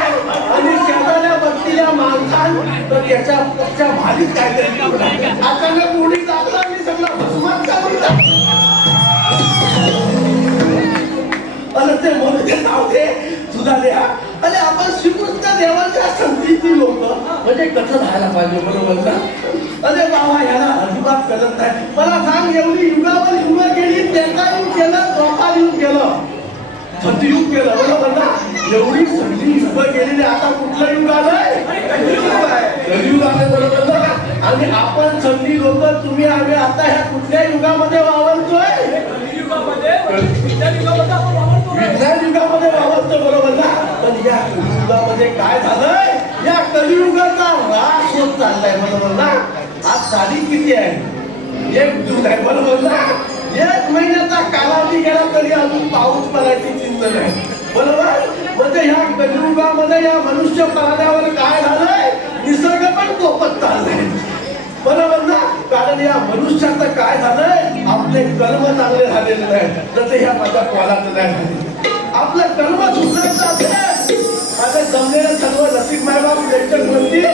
आणि शेजाऱ्या बसलेल्या माणसां तर त्याच्या भारीत काहीतरी अचानक उडी टाकला आणि सगळं भस्मात काढून टाकलं आणि ते म्हणून नाव दे तुझा देहा आणि आपण श्रीकृष्ण देवाच्या संगतीची लोक म्हणजे कसं राहायला पाहिजे बरोबर ना अरे बाबा याला अजिबात करत नाही मला सांग एवढी युगावर युग गेली त्याचा युग केलं द्वापार युग केलं सतयुग केलं बरोबर ना एवढी सगळी युग गेलेली आता कुठलं युग आलंय कलियुग आलंय बरोबर ना आणि आपण सगळी लोक तुम्ही आम्ही आता ह्या कुठल्या युगामध्ये वावरतोय कलियुगामध्ये विज्ञान युगामध्ये आपण वावरतो रे. विज्ञान युगामध्ये वावरतो बरोबर ना पण या कलियुगामध्ये काय झालंय या कलियुगाचा ऱ्हास होत चाललाय बरोबर ना आज तारीख किती आहे 1 जून आहे बरोबर ना 1 महिन्याचा कालावधी गेला तरी अजून पाऊस पडायची चिंता नाही बरोबर म्हणजे ह्या कलियुगामध्ये या मनुष्य प्राण्यावर काय झालंय निसर्ग पण कोपत चाललाय बरोबर ना कारण या मनुष्याचं काय झालंय आपले कर्म चांगले झालेले नाही जसे ह्या माझ्या पोलाचं नाही झाले आपलं कर्म सुधारायचं असेल माझं जमलेलं सर्व रसिक मायबाप लेक्चर म्हणतील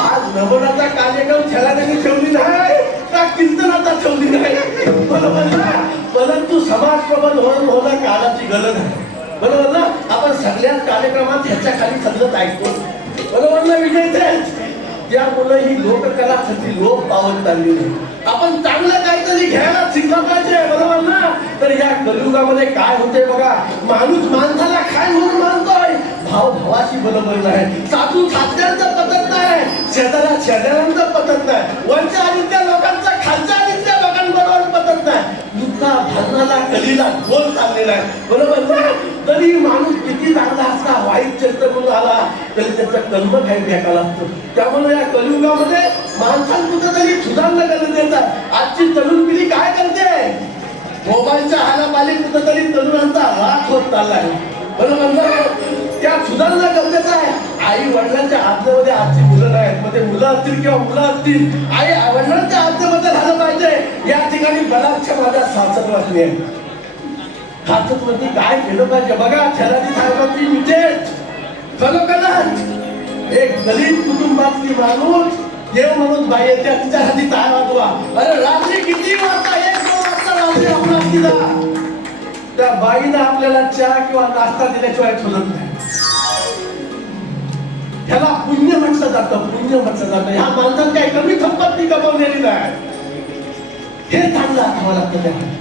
आज नवनाचा कार्यक्रम छेडाने ठेवली नाही का कीर्तनाचा ठेवली नाही बरोबर ना परंतु समाज प्रबल होणं काळाची गरज आहे बरोबर ना आपण सगळ्याच कार्यक्रमात ह्याच्या खाली सगळं ऐकतो बरोबर ना विजय त्यामुळे ही लोककला सगळी लोक पावत चालली नाही आपण चांगलं काहीतरी घ्यायला शिकलं पाहिजे बरोबर ना तर या कलियुगामध्ये काय होते बघा माणूस माणसाला काय म्हणून मानतोय भाव भावाशी बरोबर नाही साधू साध्यांचं पटत नाही शेजाऱ्या शेजाऱ्यांचं पटत नाही वरच्या आधीच्या लोकांचं खालच्या आधीच्या लोकांबरोबर पटत नाही नुसता भरणाला कलीला बोल चाललेला आहे बरोबर ना तरी माणूस किती चांगला असला वाईट चरित्र म्हणून आला तरी त्याचं कर्म काही भेटायला असतं त्यामुळे या कलियुगामध्ये माणसांना कुठेतरी सुधारणा करून देतात आजची तरुण पिढी काय करते मोबाईलच्या हालापाली कुठेतरी तरुणांचा ऱ्हास होत चाललाय बरोबर ना त्या सुधारणा गरजेचं आहे आई वडिलांच्या आज्ञेमध्ये आजची मुलं नाहीत म्हणजे मुलं असतील किंवा मुलं असतील आई वडिलांच्या आज्ञेमध्ये झालं पाहिजे या ठिकाणी बलाच्या माझ्या सासर वाचली आहे खातमध्ये काय केलं पाहिजे बघा छलादी साहेबांची विशेष खरोखरच एक गरीब कुटुंबातली माणूस देव म्हणून बाई येते तिच्यासाठी टाळ वाजवा अरे रात्री किती वाजता 1-2 वाजता रात्री आपला दिला त्या बाईनं आपल्याला चहा किंवा नाश्ता दिल्याशिवाय सोडत नाही जातं, पुण्य म्हटलं जातं. ह्या माणसात काही कमी संपत्ती कमवलेली नाही. हे चांगलं आठवावं लागतं त्याला.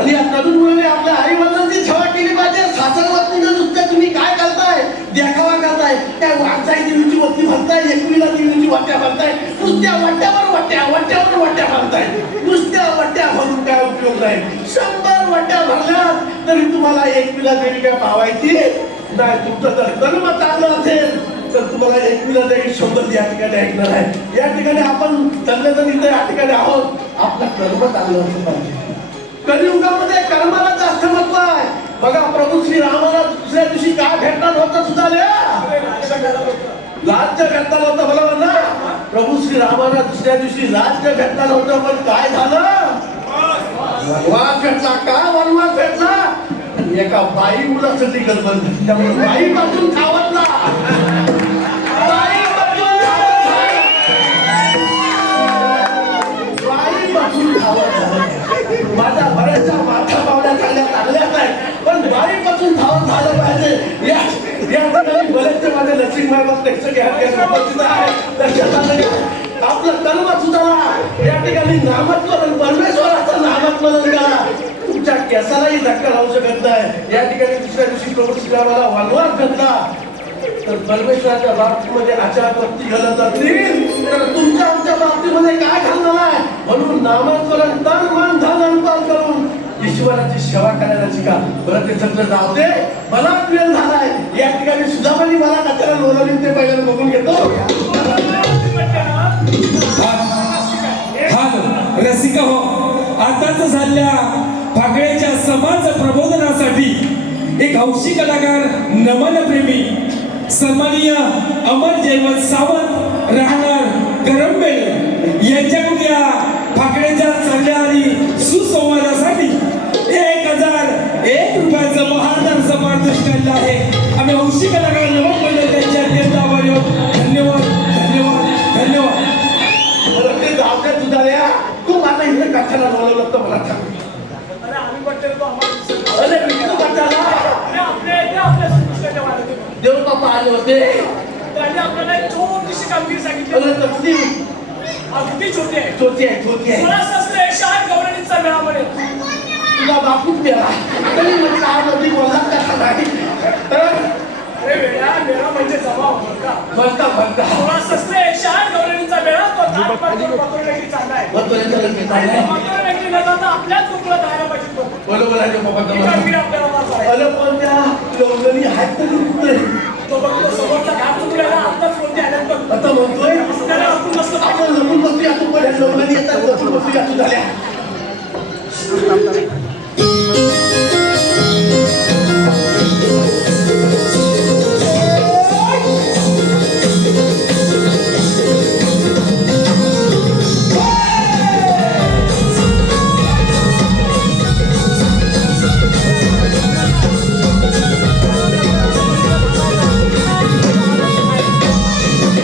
आणि या तरुण मुलाने आपल्या आई वडिलांची सेवा केली पाहिजे. सासरवत्नीनं नुसतं तुम्ही काय करताय, देखावा करताय, त्या वाचाई देवीची वस्ती भरताय, एकविरा देवीची वाट्या भरताय, नुसत्या वाट्यावर वाट्या भरताय. नुसत्या वाट्या भरून काय उपयोग नाही. 100 वाट्या भरल्या तरी तुम्हाला एकविरा देवी काय पावायची नाही. तुमचं जर कर्म चांगलं असेल तर तुम्हाला एकविरा देवी 100 या ठिकाणी ऐकणार आहे. या ठिकाणी आपण सगळेजण इथे या ठिकाणी आहोत. आपलं कर्म चांगलं असलं पाहिजे. कलियुगामध्ये कर्माला जास्त महत्व आहे. बघा प्रभू श्री रामाला दुसऱ्या दिवशी काय भेटणार होतं सुद्धा राज्य भेटणार होतं. मला म्हणा प्रभू श्री रामाला दुसऱ्या दिवशी राज्य भेटणार होतं, पण काय झालं? वनवास भेटला. का वनवास भेटला? एका बाई मुलासाठी गडबड झाली. त्यामुळे बाई पासून खावतला. माझ्या बऱ्याचशा माथा पावल्या चांगल्या नाही, पण बाईपासून धावत झालं पाहिजे. या ठिकाणी बरेचसे माझे लसिक मायबाप प्रेक्षक उपस्थित आहे. लक्षात आलं का? आपलं कर्म सुधारा. या ठिकाणी नामस्मरण, परमेश्वराचं नामस्मरण करा. तुमच्या केसालाही धक्का लावू शकत नाही. या ठिकाणी दुसऱ्या दिवशी प्रभू श्रीरामाला वनवास घातला तर परमेश्वराच्या बाबतीमध्ये आचार वृत्ती घालत असतील तर तुमच्या आमच्या बाबतीमध्ये काय घालणार आहे? म्हणून नामस्मरण तन मन धन अनुपात करून ईश्वराची सेवा करायला शिका. बरं ते सगळं जाऊ दे. मला वेळ झालाय. या ठिकाणी सुधामणी मला कचरा लोलवली ते पहिल्यांदा बघून घेतो. हा रसिका हो, आताच झालेल्या फागड्याच्या समाज प्रबोधनासाठी एक हौशी कलाकार, नमन प्रेमी, सन्माननीय अमर जयवंत सावंत राहणार करंबेळे यांच्याकडून या फाकड्याच्या चांगल्या आणि सुसंवादासाठी 1001 रुपयाचं महादान समार्पण केलं आहे. आम्ही हौशी कलाकार नमन मंडळ त्यांच्या अत्यंत आभारी आहोत. धन्यवाद धन्यवाद धन्यवाद. बरं ते जाऊ दे तुझा रे. तू मला इथे कशाला बोलवलं तर मला सांग. अरे आम्ही पटले तो आम्हाला अरे तू कशाला? देव बाप्पा आले होते. त्यांनी आपल्याला एक छोटीशी कामगिरी सांगितली. अरे तपली अगदी छोटी आहे. छोटी आहे. 168 गवळणीचा मेळा म्हणे. तुला बापूच गेला तरी म्हटलं हा नदी बोलला कसा नाही. अरे वेळा मेळा म्हणजे जमा होता. म्हणता 168 गवळणीचा मेळा तो ताटपाटून चांगला आहे. मथुरेची न जाता आपल्याच कुकला जायला पाहिजे तो. बरोबर आहे बाबा. ही कामगिरी आपल्याला वाचायला आहे. अरे पण त्या लवंगणी आहेत तरी कुठे? तो बघतो समोरचा घाट चुकलेला आत्ताच कोणते आल्यात बघ. आता म्हणतोय त्याला आपण मस्त आपण लपून बसूया. तू पण लवंगणी येतात लपून बसूया. तू झाल्या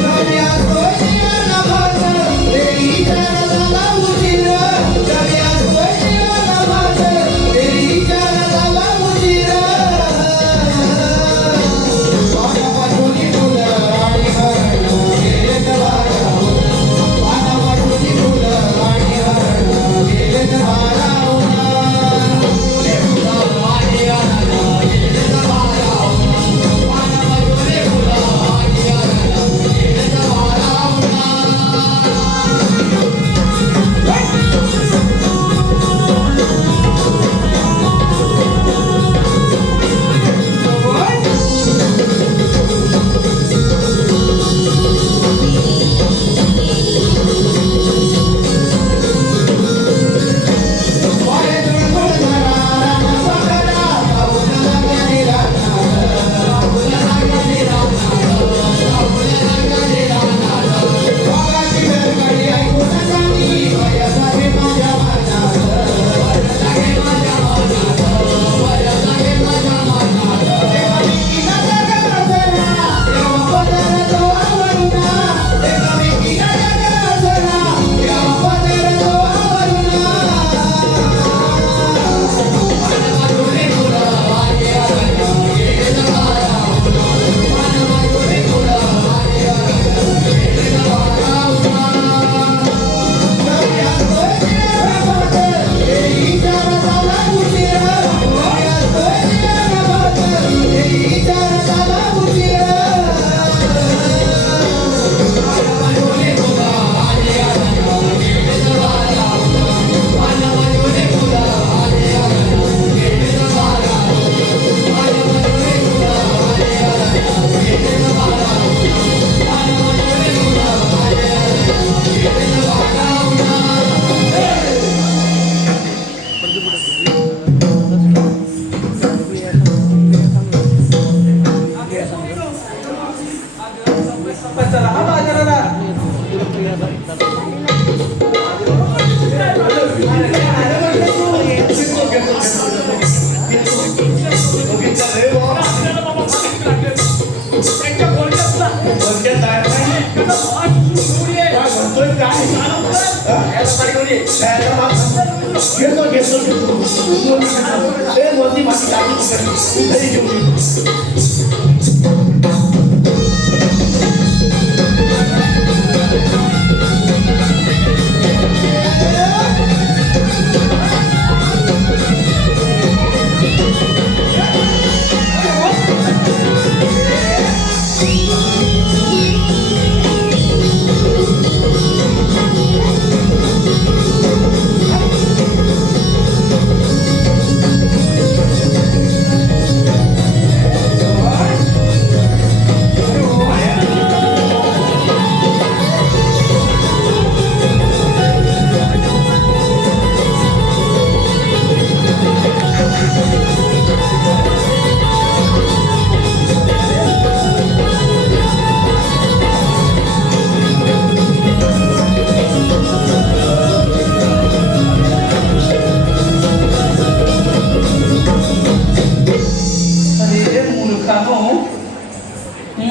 Sonia, Sonia, चला हा बाजाराला. आपल्याला बाबा फाशीत लागले. त्यांच्या गोलक्यातला. थोडक्यात काय नाही. त्याचा भाग सुरू आहे. काय म्हणतोय काय? याला पाणी घेऊन ये. घेतो घेतो घेतो. ए मोदी माझी गाडी पकड. तू घरी घेऊन ये.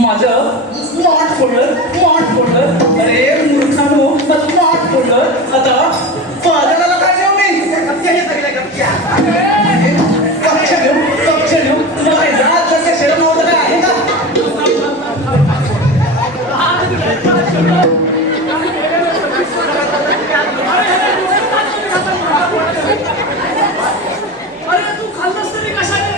माझं स्मार्ट फोल्डर. अरे मूर्खानो स्मार्ट फोल्डर. आता बाजाराला काय देऊ मी? गपच्या हे सगळ्या गपच्या. कक्ष घेऊ. तुला काय जात करते शरम नव्हतं काय आहे का? अरे तू खाल्लंस तरी कशाने?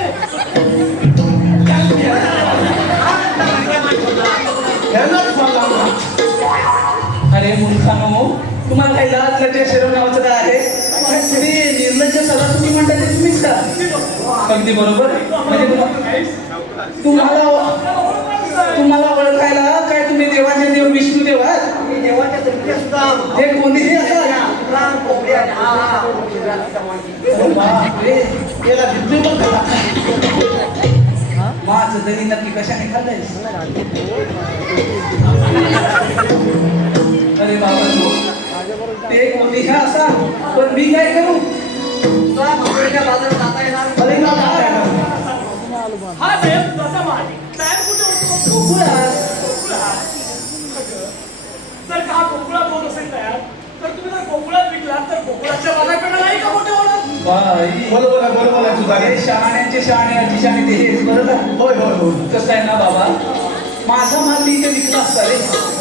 ह्यालाच मला अरे मूर्खानो तुम्हाला काही लाज लज्जा शरम नावाचं काय आहे? तुम्ही निर्लज्ज सदा तुम्ही म्हणता ते तुम्हीच का? अगदी बरोबर. म्हणजे तुम्हाला ओळखायला काय तुम्ही देवाचे देव विष्णू देव आहात? मी देवाच्या दृष्टीने सुद्धा हे कोणीही असं राम कोंबड्या हा बापरे. याला भित्री पण करा. माझं दही नक्की कशाने खाल्लंयस? अरे बाबा ते कोणीही असा पण मी काय करू? तुला मंगळच्या बाजारात जाता येणार. अरे ना काय? हा साहेब तसा माल. साहेब कुठे होतो? गोकुळात. जर का हा कोकणात होत असेल तयार तर तुम्ही जर कोकणात विकलात तर कोकणाच्या बाजारपेठा नाही का मोठे होणार? बाई बरोबर आहे तुझा. हे शहाण्याचे शहाणे अतिशहाणे ते हेच बरोबर. होय. कसं आहे ना बाबा माझा माल मी इथे विकला असता रे.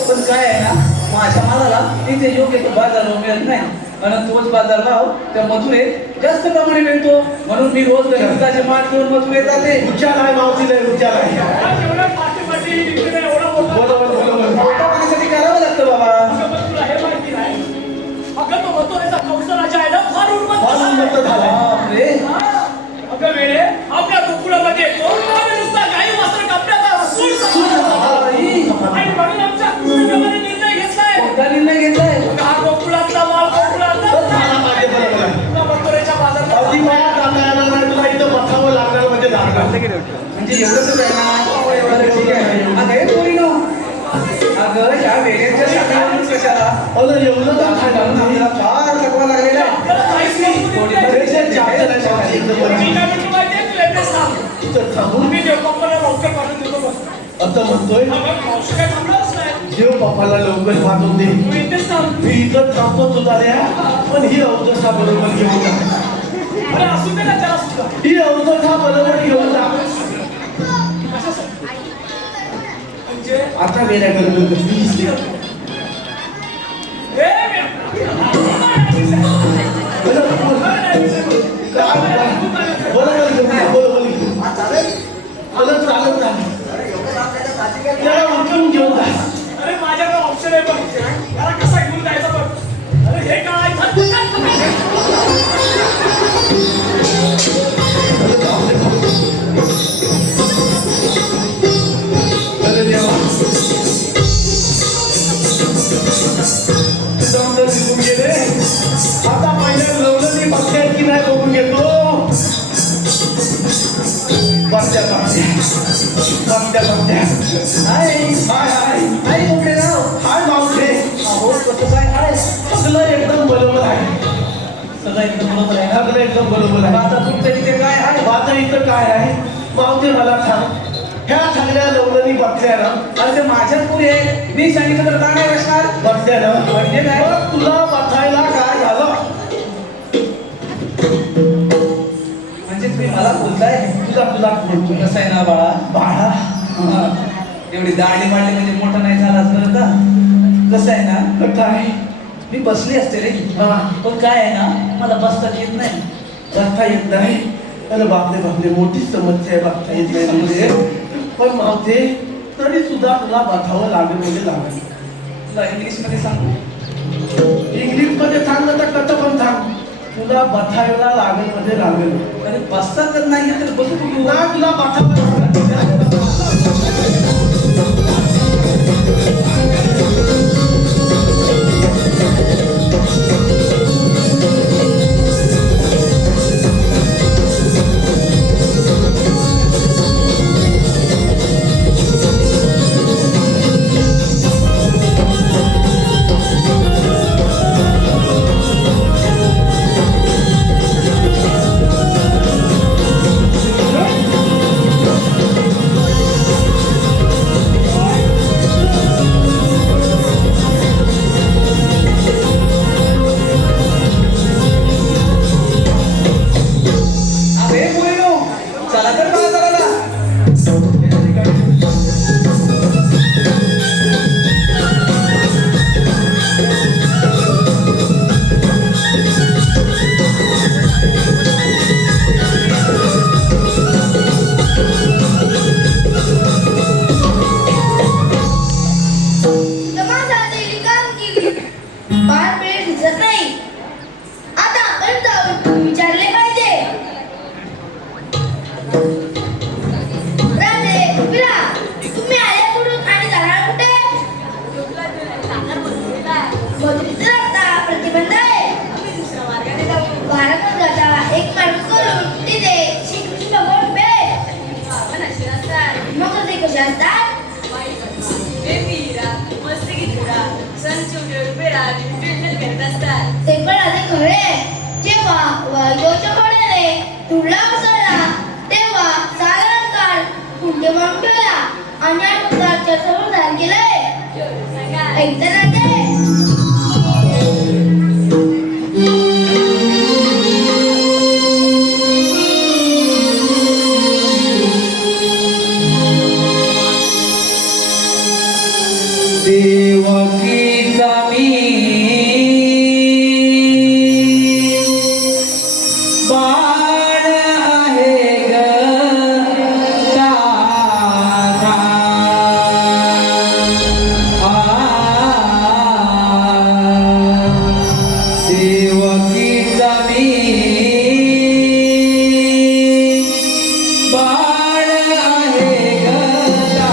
पण काय आहे ना माझ्या मालाला इथे योग्य तो बाजार मिळत नाही. आणि तोच बाजार भाव त्या मथुरेत जास्त प्रमाणे मिळतो. म्हणून मी रोज गणपताचे माल घेऊन मथुरेत जाते. उच्चार आहे मावशीला उच्चार आहे. हा जेवढ्या पाठी इकडे एवढा मोठा. बरोबर. मोठा पाण्यासाठी करावं लागतं बाबा. अगं पण तुला हे माहिती नाही. अगं तो मथुरेचा कंसराजा आहे ना फार उन्मत्त झाला. बापरे. अगं वेळे आपल्या गोकुळामध्ये येतो आणि नुसता गाई मात्र कापण्याचा सूर सांगतो. बाई. आणि म्हणून आमच्या कृष्णदेवाने निर्णय घेतलाय. कोणता निर्णय घेतलाय? हा गोकुळातला माल गोकुळातला. झाला पाहिजे. बरोबर आहे. तुला मथुरेच्या बाजारात अजिबात आता येणार नाही. तुला इथं बसावं लागणार म्हणजे लागणार. म्हणजे एवढंच आहे ना? एवढं ठीक आहे. अगं हे पोरीनो. अगं ह्या वेळेच्या सगळ्यांना कशाला? अरे एवढं का खायला मला फार थकवा लागलेला आहे. आपल्याला काहीच नको थोडी देऊ दे. पैसे जास्त नाही मावशी एकदम मी बरोबर. काय म्हणतो माहितीये? तू एकटेच थांब. इथं थांबून मी देवबाप्पाला लवकर पाठवून देतो बस. आता म्हणतोय हा बघ, मावशी काय थांबणारच नाही. देव बापाला लवकर पाठवून दे. तू इथेच थांब. मी इथं थांबतो तुला रे. पण ही अवदसा बरोबर घेऊन जा. अरे असू दे ना त्याला सुद्धा. ही अवदसा बरोबर घेऊन जा. कशासाठी? म्हणजे आता गेल्या गरज ए, अरे माझ्याकडे ऑप्शन आहे बघ. याला कसा घेऊन जायचा बघ. अरे हे काय? आता पहिल्या लवलं मी बघताय की नाही बघून घेतो. ना एकदम बरोबर आहे ना अगदी एकदम बरोबर आहे. आता तुमच्या तिथे काय आहे आता इथं काय आहे मावते मला सांग. ह्या सगळ्या लवलनी बघल्या ना अरे ते माझ्याच पुढे आहे मी सांगितलं तर काय नाही असणार बघल्या ना म्हणजे काय? मग तुला बसायला काय झालं? म्हणजे तुम्ही मला बोलताय तुला बोलतो कसं आहे ना बाळा बाळा हा. एवढी दाढी मांडली म्हणजे मोठं नाही झालं असं का कसं आहे ना काय मी बसली असते रे हा पण काय आहे ना मला बसता येत नाही बसता येत नाही. अरे बापरे मोठी समस्या आहे. बसता येत नाही म्हणजे पण मावते तरी सुद्धा तुला बसावं लागेल म्हणजे लागेल. तुला इंग्लिश मध्ये सांगू इंग्लिश मध्ये सांग तर कसं पण सांग. तुला बसायला लागेल म्हणजे लागेल. अरे बसता तर नाहीये तर बसू कुठू ना तुला बसावं लागेल. अरे मुलीनो चला तर बाजाराला जमा झालेली कामगिरी फार वेळ दिसत नाही. आता आपण जाऊन विचारले पाहिजे. राजे उभा तुम्ही आले कुठून आणि जाणार कुठे? मजुरीचा रस्ता प्रतिबंध आहे. भारतवर्षाचा एक मार्ग करून तिथे श्रीकृष्ण भगवान उभे आहेत. मग कसे कसे असतात? ते पण असे खरे. जेव्हा वायोच्या कडेने तुडला उसळला तेव्हा साधारण काळ कुंडे म्हणून ठेवला आणि अनुसार सर्व धान केलंय. ऐकता ना ते? देवकीचा मी बाळ आहे ग तारा. देवकीचा मी बाळ आहे ग तारा.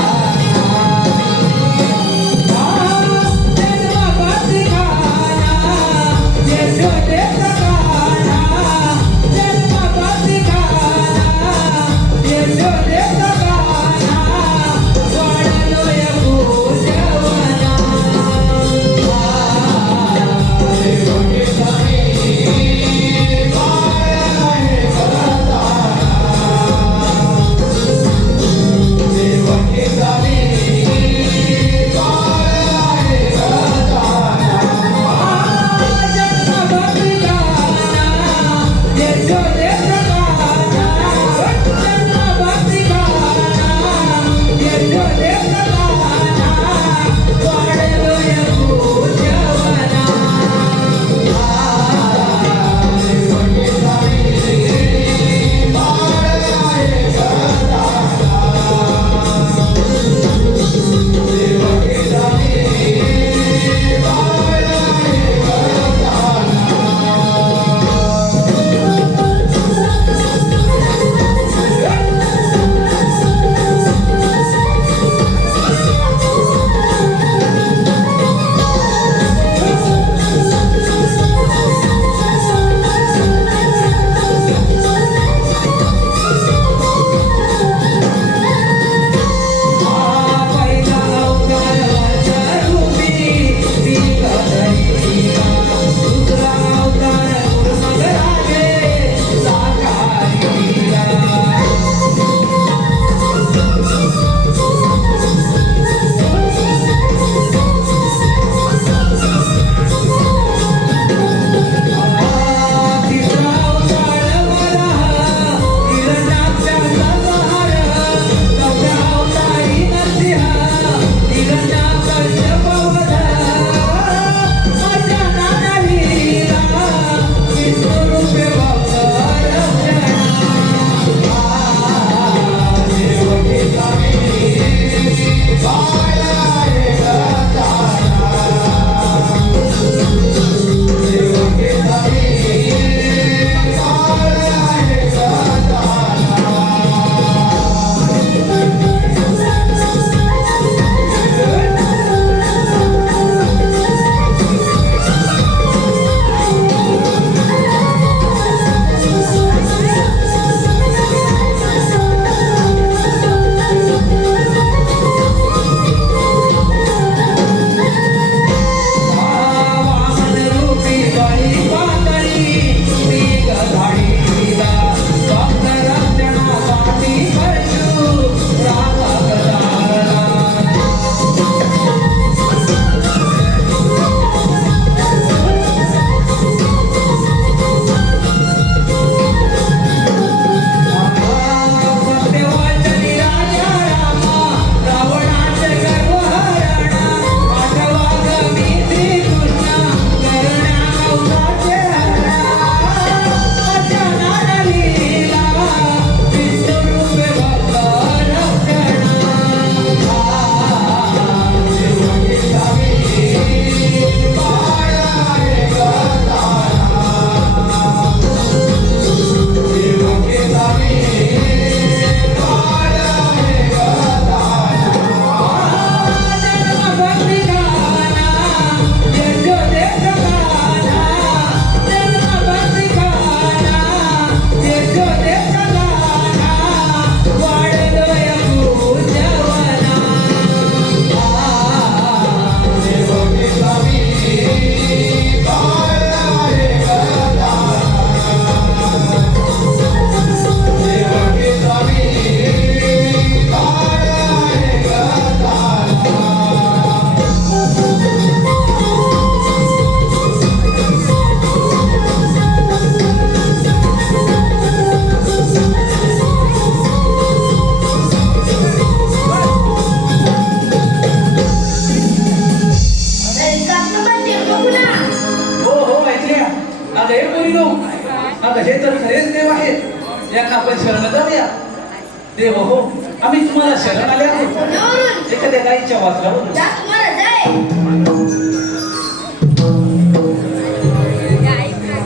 देव हो, आम्ही तुम्हाला शरण आले आहोत. कोणावरून? एखाद्या गाईच्या वासरावरून. जा तुम्हाला जाय.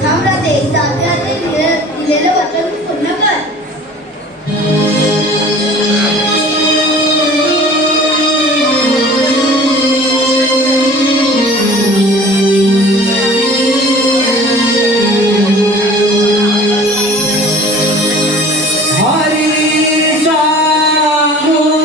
थांब राहते, सागराने दिलेलं वचन पूर्ण कर. हरी सांगून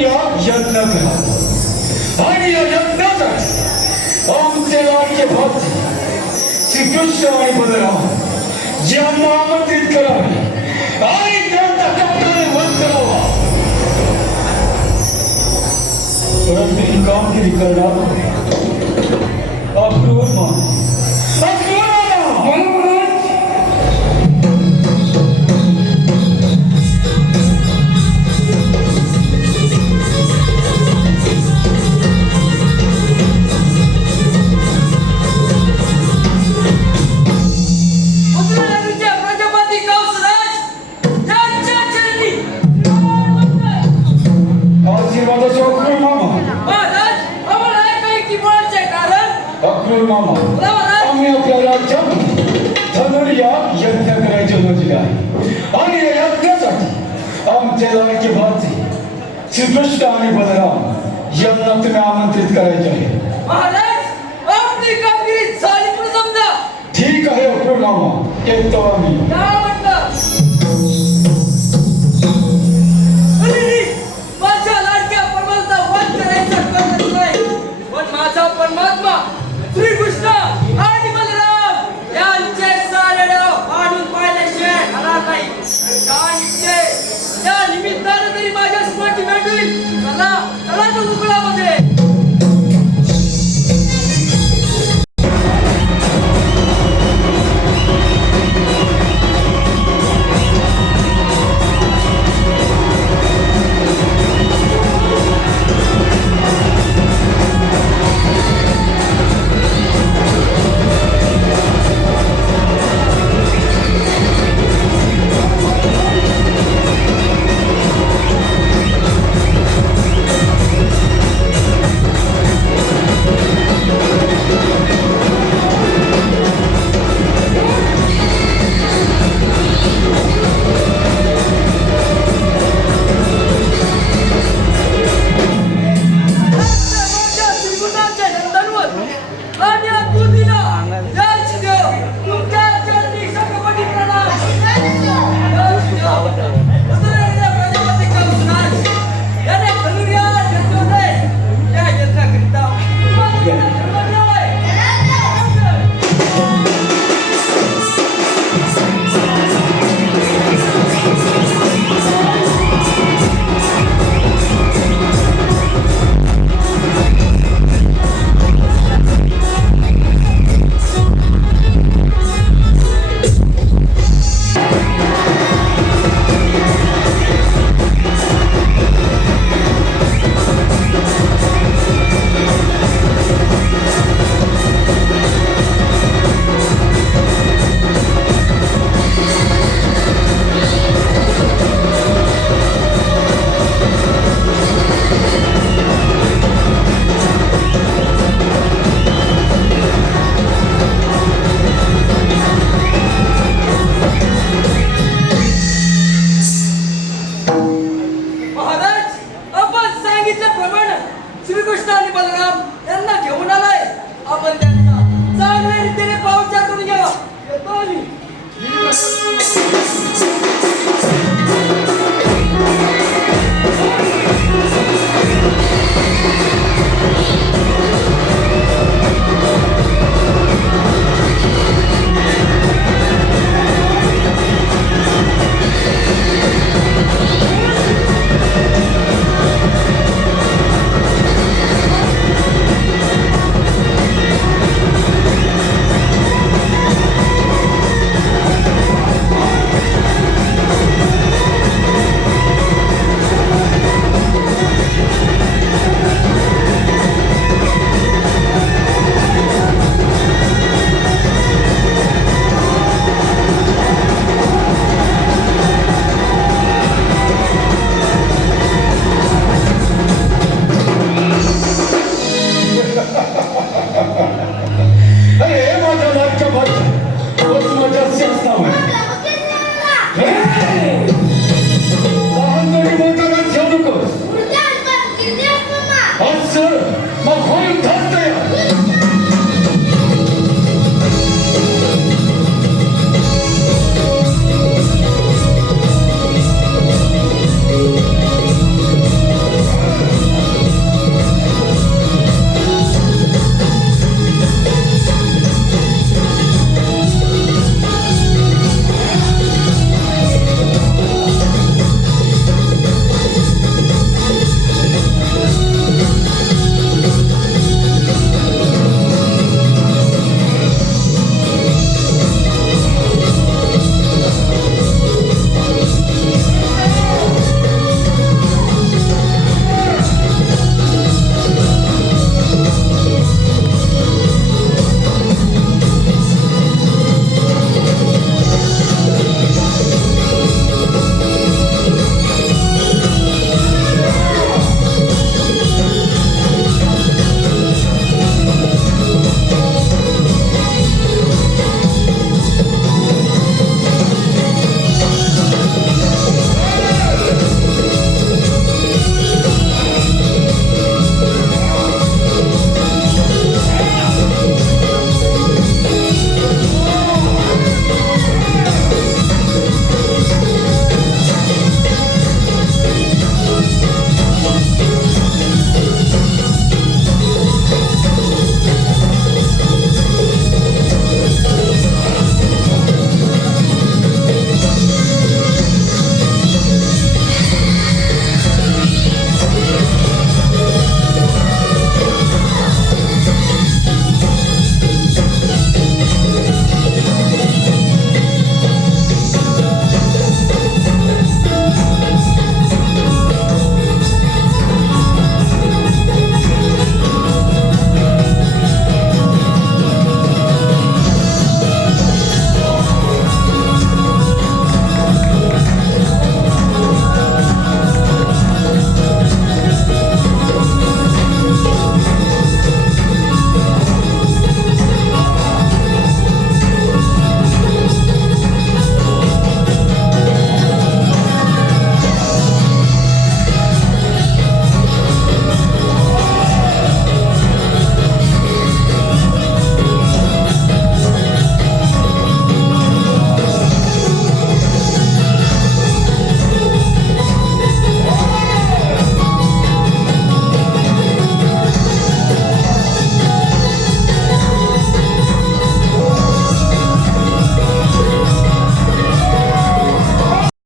या यज्ञ करा आणि या यज्ञासाठी आमचे लाडके भक्त श्रीकृष्ण आणि बलराम यांना आमंत्रित करावे आणि त्यांचा कप्ताने वध करावा. परंतु ही कामगिरी करणार अक्रूर मामा आम्ही आपल्या राज्यात धनुर्या यज्ञ करायचे योजले आहे आणि या यज्ञासाठी आमचे लाडके भाचे श्रीकृष्ण आणि बलराम यांना तुम्ही आमंत्रित करायचे आहे. महाराज आपली कामगिरी झाली म्हणून समजा. ठीक आहे अक्रूर मामा, येतो आम्ही. माझ्या लाडक्या परमात्मा वध करायचा करत नाही, पण माझा परमात्मा श्रीकृष्ण आणि बलराम यांचे सारे डाव काढून पाहिल्याशिवाय राहणार नाही. त्या निमित्तानं तरी माझ्या स्मृती भेटली. चला चला तो गुगलामध्ये. श्रीकृष्ण आणि बलराम यांना घेऊन आलाय. आपण त्यांचा चांगल्या रीतीने पाहुणचार करून घ्यावा. येतो आम्ही.